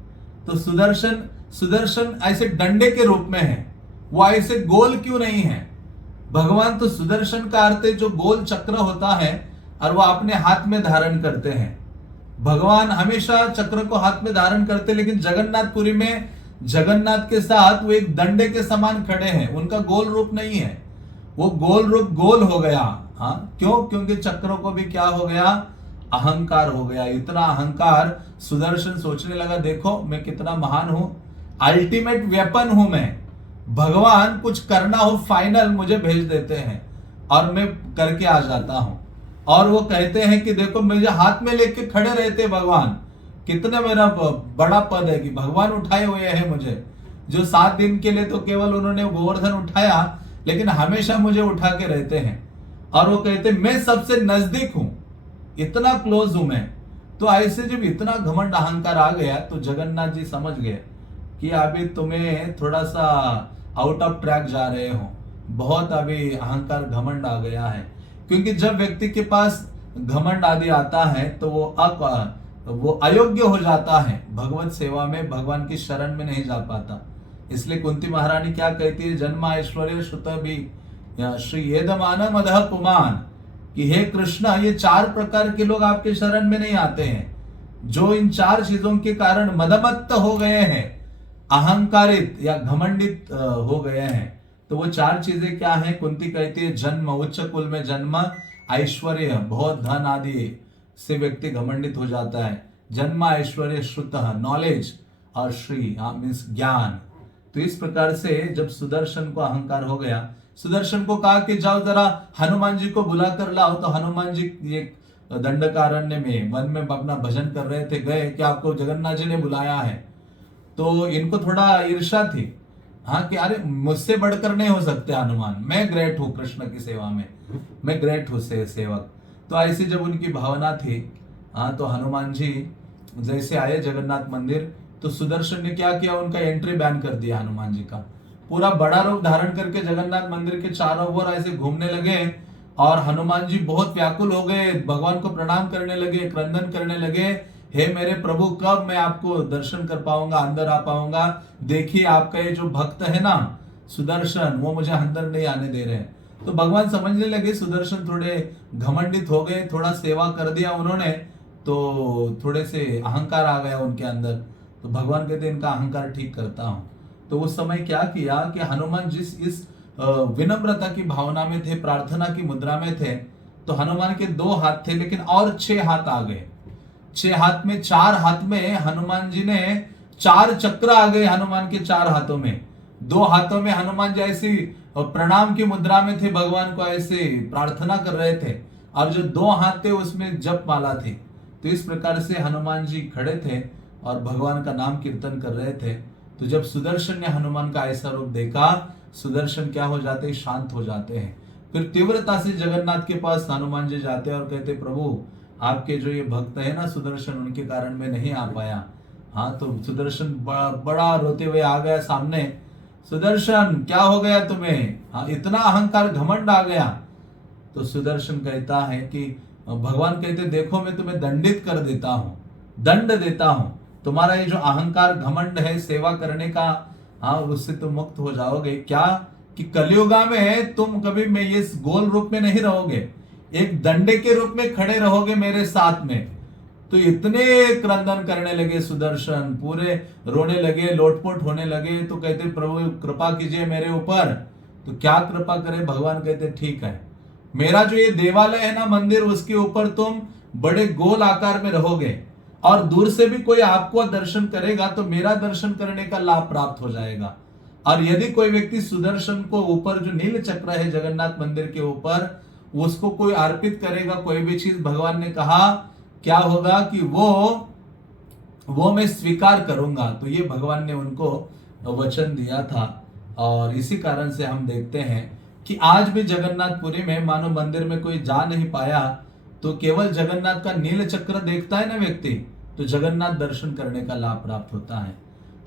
तो सुदर्शन सुदर्शन ऐसे डंडे के रूप में है, वो ऐसे गोल क्यों नहीं है? भगवान तो सुदर्शन का अर्थ है जो गोल चक्र होता है और वो अपने हाथ में धारण करते हैं। भगवान हमेशा चक्र को हाथ में धारण करते, लेकिन जगन्नाथपुरी में जगन्नाथ के साथ वो एक दंडे के समान खड़े हैं, उनका गोल रूप नहीं है। वो गोल रूप गोल हो गया। हाँ, क्यों? क्योंकि चक्रों को भी क्या हो गया? अहंकार हो गया। इतना अहंकार, सुदर्शन सोचने लगा देखो मैं कितना महान हूं, अल्टीमेट वेपन हूं मैं। भगवान कुछ करना हो फाइनल मुझे भेज देते हैं और मैं करके आ जाता हूं। और वो कहते हैं कि देखो मुझे हाथ में लेके खड़े रहते भगवान, कितना मेरा बड़ा पद है कि भगवान उठाए हुए हैं मुझे। जो 7 दिन के लिए तो केवल उन्होंने गोवर्धन उठाया, लेकिन हमेशा मुझे उठा के रहते हैं। और वो कहते मैं सबसे नजदीक हूं, इतना क्लोज हूं मैं। तो ऐसे जब इतना घमंड अहंकार आ गया तो जगन्नाथ जी समझ गए कि अभी तुम्हें थोड़ा सा आउट ऑफ ट्रैक जा रहे हो, बहुत अभी अहंकार घमंड आ गया है। क्योंकि जब व्यक्ति के पास घमंड आदि आता है तो वो अयोग्य हो जाता है, भगवत सेवा में भगवान की शरण में नहीं जा पाता। इसलिए कुंती महारानी क्या कहती है, जन्म ऐश्वर्य श्रुत भी श्री येदमान मदह पुमान, कि हे कृष्ण ये 4 प्रकार के लोग आपके शरण में नहीं आते हैं, जो इन 4 चीजों के कारण मदमत्त हो गए हैं, अहंकारित या घमंडित हो गए हैं। तो वो 4 चीजें क्या हैं? कुंती कहती है जन्म, उच्च कुल में जन्म, ऐश्वर्य, बहुत धन आदि से व्यक्ति घमंडित हो जाता है। जन्म ऐश्वर्य श्रुत, नॉलेज, और श्री मीन्स ज्ञान। तो इस प्रकार से जब सुदर्शन को अहंकार हो गया, सुदर्शन को कहा कि जाओ जरा हनुमान जी को बुला कर लाओ। तो हनुमान जी ये दंडकारण्य में वन में अपना भजन कर रहे थे, गए कि आपको जगन्नाथ जी ने बुलाया है। तो इनको थोड़ा ईर्ष्या थी, हाँ, कि अरे मुझसे बढ़कर नहीं हो सकते हनुमान, मैं ग्रेट हूं कृष्ण की सेवा में, मैं ग्रेट हूं सेवक। तो ऐसी जब उनकी भावना थी, हाँ, तो हनुमान जी जैसे आए जगन्नाथ मंदिर, तो सुदर्शन ने क्या किया? उनका एंट्री बैन कर दिया हनुमान जी का। पूरा बड़ा रूप धारण करके जगन्नाथ मंदिर के चारों ओर ऐसे घूमने लगे और हनुमान जी बहुत व्याकुल हो गए, भगवान को प्रणाम करने लगे, क्रंदन करने लगे, हे मेरे प्रभु कब मैं आपको दर्शन कर पाऊंगा, अंदर आ पाऊंगा? देखिए आपका ये जो भक्त है ना सुदर्शन, वो मुझे अंदर नहीं आने दे रहे। तो भगवान समझने लगे सुदर्शन थोड़े घमंडित हो गए, थोड़ा सेवा कर दिया उन्होंने, तो थोड़े से अहंकार आ गया उनके अंदर। तो भगवान कहते इनका अहंकार ठीक करता हूं। तो उस समय क्या किया कि हनुमान जिस इस विनम्रता की भावना में थे, प्रार्थना की मुद्रा में थे, तो हनुमान के 2 हाथ थे लेकिन और 6 हाथ आ गए। 6 हाथ में 4 हाथ में हनुमान जी ने 4 चक्र आ गए हनुमान के 4 हाथों में। 2 हाथों में हनुमान जी ऐसी प्रणाम की मुद्रा में थे, भगवान को ऐसे प्रार्थना कर रहे थे, और जो 2 हाथ थे उसमें जप माला थी। तो इस प्रकार से हनुमान जी खड़े थे और भगवान का नाम कीर्तन कर रहे थे। तो जब सुदर्शन ने हनुमान का ऐसा रूप देखा, सुदर्शन क्या हो जाते हैं? शांत हो जाते हैं। फिर तीव्रता से जगन्नाथ के पास हनुमान जी जाते हैं और कहते प्रभु आपके जो ये भक्त है ना सुदर्शन, उनके कारण मैं नहीं आ पाया। हाँ, तो सुदर्शन बड़ा रोते हुए आ गया सामने। सुदर्शन क्या हो गया तुम्हें? हाँ, इतना अहंकार घमंड आ गया। तो सुदर्शन कहता है कि भगवान कहते देखो मैं तुम्हें दंडित कर देता हूं, दंड देता हूं, तुम्हारा ये जो अहंकार घमंड है सेवा करने का, हाँ, उससे तुम मुक्त हो जाओगे। क्या कि कलियुगा में तुम कभी मैं ये गोल रूप में नहीं रहोगे, एक दंडे के रूप में खड़े रहोगे मेरे साथ में। तो इतने क्रंदन करने लगे सुदर्शन, पूरे रोने लगे, लोटपोट होने लगे। तो कहते प्रभु कृपा कीजिए मेरे ऊपर। तो क्या कृपा करे? भगवान कहते ठीक है, मेरा जो ये देवालय है ना मंदिर, उसके ऊपर तुम बड़े गोल आकार में रहोगे और दूर से भी कोई आपको दर्शन करेगा तो मेरा दर्शन करने का लाभ प्राप्त हो जाएगा। और यदि कोई व्यक्ति सुदर्शन को ऊपर जो नील चक्र है जगन्नाथ मंदिर के ऊपर, उसको कोई अर्पित करेगा कोई भी चीज, भगवान ने कहा क्या होगा कि वो मैं स्वीकार करूंगा। तो ये भगवान ने उनको वचन दिया था। और इसी कारण से हम देखते हैं कि आज भी जगन्नाथपुरी में मानो मंदिर में कोई जा नहीं पाया तो केवल जगन्नाथ का नील चक्र देखता है ना व्यक्ति, तो जगन्नाथ दर्शन करने का लाभ प्राप्त होता है।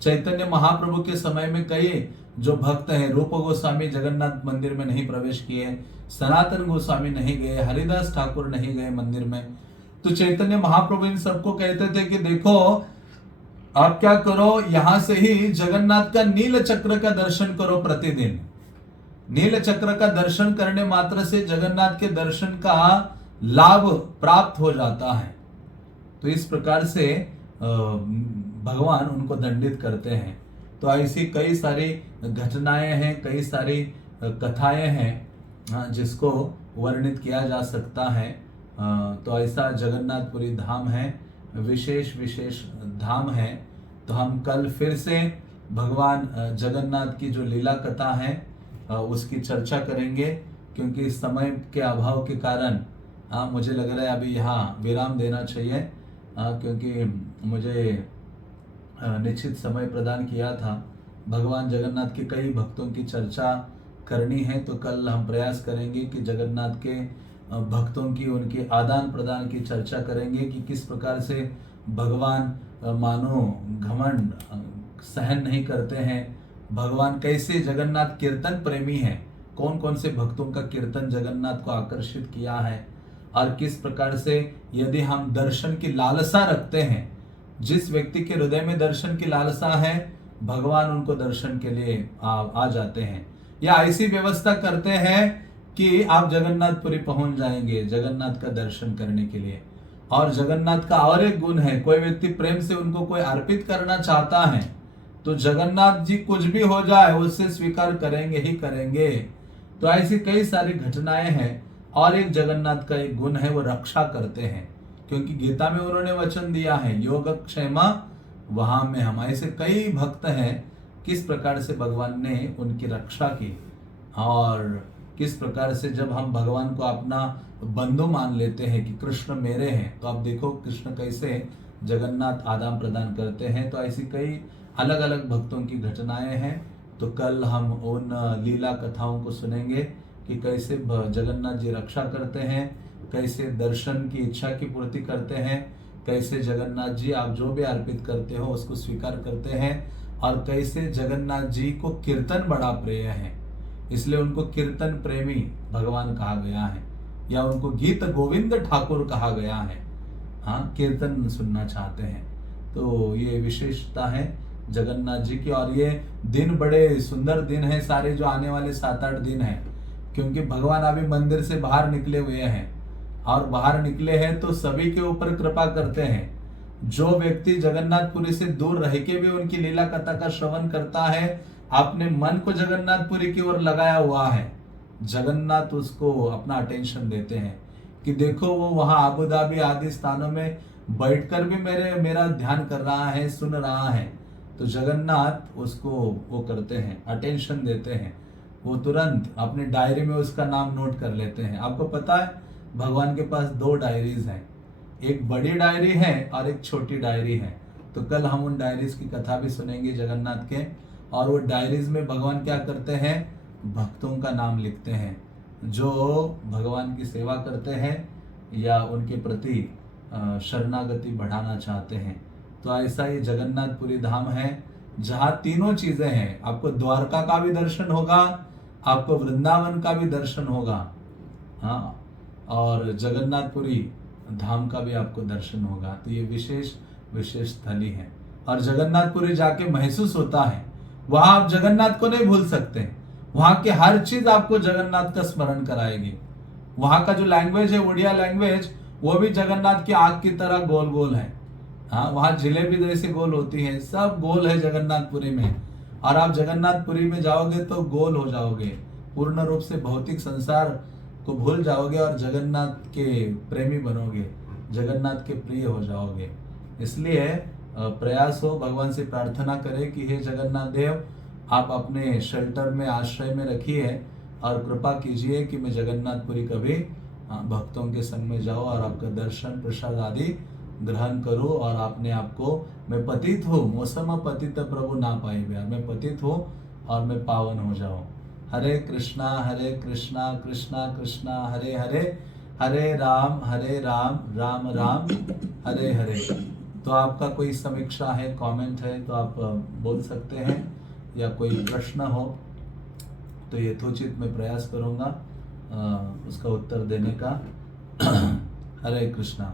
चैतन्य महाप्रभु के समय में कई जो भक्त हैं, रूप गोस्वामी जगन्नाथ मंदिर में नहीं प्रवेश किए, सनातन गोस्वामी नहीं गए, हरिदास ठाकुर नहीं गए मंदिर में। तो चैतन्य महाप्रभु इन सबको कहते थे कि देखो आप क्या करो, यहां से ही जगन्नाथ का नील चक्र का दर्शन करो प्रतिदिन। नील चक्र का दर्शन करने मात्र से जगन्नाथ के दर्शन का लाभ प्राप्त हो जाता है। तो इस प्रकार से भगवान उनको दंडित करते हैं। तो ऐसी कई सारी घटनाएं हैं, कई सारी कथाएं हैं जिसको वर्णित किया जा सकता है। तो ऐसा जगन्नाथपुरी धाम है, विशेष विशेष धाम है। तो हम कल फिर से भगवान जगन्नाथ की जो लीला कथा है उसकी चर्चा करेंगे, क्योंकि समय के अभाव के कारण मुझे लग रहा है अभी यहाँ विराम देना चाहिए, क्योंकि मुझे निश्चित समय प्रदान किया था। भगवान जगन्नाथ के कई भक्तों की चर्चा करनी है, तो कल हम प्रयास करेंगे कि जगन्नाथ के भक्तों की, उनके आदान प्रदान की चर्चा करेंगे कि किस प्रकार से भगवान मानो घमंड सहन नहीं करते हैं। भगवान कैसे जगन्नाथ कीर्तन प्रेमी हैं, कौन कौन से भक्तों का कीर्तन जगन्नाथ को आकर्षित किया है, और किस प्रकार से यदि हम दर्शन की लालसा रखते हैं, जिस व्यक्ति के हृदय में दर्शन की लालसा है, भगवान उनको दर्शन के लिए आ जाते हैं, या ऐसी व्यवस्था करते हैं कि आप जगन्नाथपुरी पहुंच जाएंगे जगन्नाथ का दर्शन करने के लिए। और जगन्नाथ का और एक गुण है, कोई व्यक्ति प्रेम से उनको कोई अर्पित करना चाहता है तो जगन्नाथ जी कुछ भी हो जाए उससे स्वीकार करेंगे ही करेंगे। तो ऐसी कई सारी घटनाएं हैं। और एक जगन्नाथ का एक गुण है, वो रक्षा करते हैं, क्योंकि गीता में उन्होंने वचन दिया है योगक्षेमा वहां में हम। ऐसे कई भक्त हैं, किस प्रकार से भगवान ने उनकी रक्षा की, और किस प्रकार से जब हम भगवान को अपना बंधु मान लेते हैं कि कृष्ण मेरे हैं, तो आप देखो कृष्ण कैसे जगन्नाथ आदान प्रदान करते हैं। तो ऐसी कई अलग अलग भक्तों की घटनाएं हैं। तो कल हम उन लीला कथाओं को सुनेंगे कि कैसे जगन्नाथ जी रक्षा करते हैं, कैसे दर्शन की इच्छा की पूर्ति करते हैं, कैसे जगन्नाथ जी आप जो भी अर्पित करते हो उसको स्वीकार करते हैं, और कैसे जगन्नाथ जी को कीर्तन बड़ा प्रिय है, इसलिए उनको कीर्तन प्रेमी भगवान कहा गया है, या उनको गीत गोविंद ठाकुर कहा गया है। हाँ, कीर्तन सुनना चाहते हैं। तो ये विशेषता है जगन्नाथ जी की। और ये दिन बड़े सुंदर दिन है, सारे जो आने वाले 7-8 दिन हैं, क्योंकि भगवान अभी मंदिर से बाहर निकले हुए हैं, और बाहर निकले हैं तो सभी के ऊपर कृपा करते हैं। जो व्यक्ति जगन्नाथपुरी से दूर रह के भी उनकी लीला कथा का श्रवण करता है, अपने मन को जगन्नाथपुरी की ओर लगाया हुआ है, जगन्नाथ उसको अपना अटेंशन देते हैं कि देखो वो वहां अबू धाबी आदि स्थानों में बैठकर भी मेरा ध्यान कर रहा है, सुन रहा है। तो जगन्नाथ उसको वो करते हैं, अटेंशन देते हैं, वो तुरंत अपने डायरी में उसका नाम नोट कर लेते हैं। आपको पता है भगवान के पास 2 डायरीज हैं, एक बड़ी डायरी है और एक छोटी डायरी है। तो कल हम उन डायरीज की कथा भी सुनेंगे जगन्नाथ के। और वो डायरीज में भगवान क्या करते हैं, भक्तों का नाम लिखते हैं जो भगवान की सेवा करते हैं या उनके प्रति शरणागति बढ़ाना चाहते हैं। तो ऐसा ये जगन्नाथपुरी धाम है जहाँ तीनों चीजें हैं। आपको द्वारका का भी दर्शन होगा, आपको वृंदावन का भी दर्शन होगा, हाँ, और जगन्नाथपुरी धाम का भी आपको दर्शन होगा। तो ये विशेष विशेष स्थली है, और जगन्नाथपुरी जाके महसूस होता है, वहां आप जगन्नाथ को नहीं भूल सकते। वहां की हर चीज आपको जगन्नाथ का स्मरण कराएगी। वहां का जो लैंग्वेज है, उड़िया लैंग्वेज, वो भी जगन्नाथ की आंख की तरह गोल गोल है। हाँ, वहां जिलेबी जैसे गोल होती है, सब गोल है जगन्नाथपुरी में। और आप जगन्नाथपुरी में जाओगे तो गोल हो जाओगे, पूर्ण रूप से भौतिक संसार को भूल जाओगे और जगन्नाथ के प्रेमी बनोगे, जगन्नाथ के प्रिय हो जाओगे। इसलिए प्रयास हो, भगवान से प्रार्थना करें कि हे जगन्नाथ देव, आप अपने शेल्टर में, आश्रय में रखिए, और कृपा कीजिए कि मैं जगन्नाथपुरी कभी भक्तों के संग में जाऊं और आपका दर्शन प्रसाद आदि ग्रहण करूं। और आपने आपको, मैं पतित हूँ, मौसम पतित प्रभु ना पाए बिहार, मैं पतित हूँ और मैं पावन हो जाऊं। हरे कृष्णा कृष्णा कृष्णा हरे हरे, हरे राम राम राम हरे हरे। तो आपका कोई समीक्षा है, कमेंट है तो आप बोल सकते हैं, या कोई प्रश्न हो तो यथोचित मैं प्रयास करूंगा उसका उत्तर देने का। हरे कृष्णा।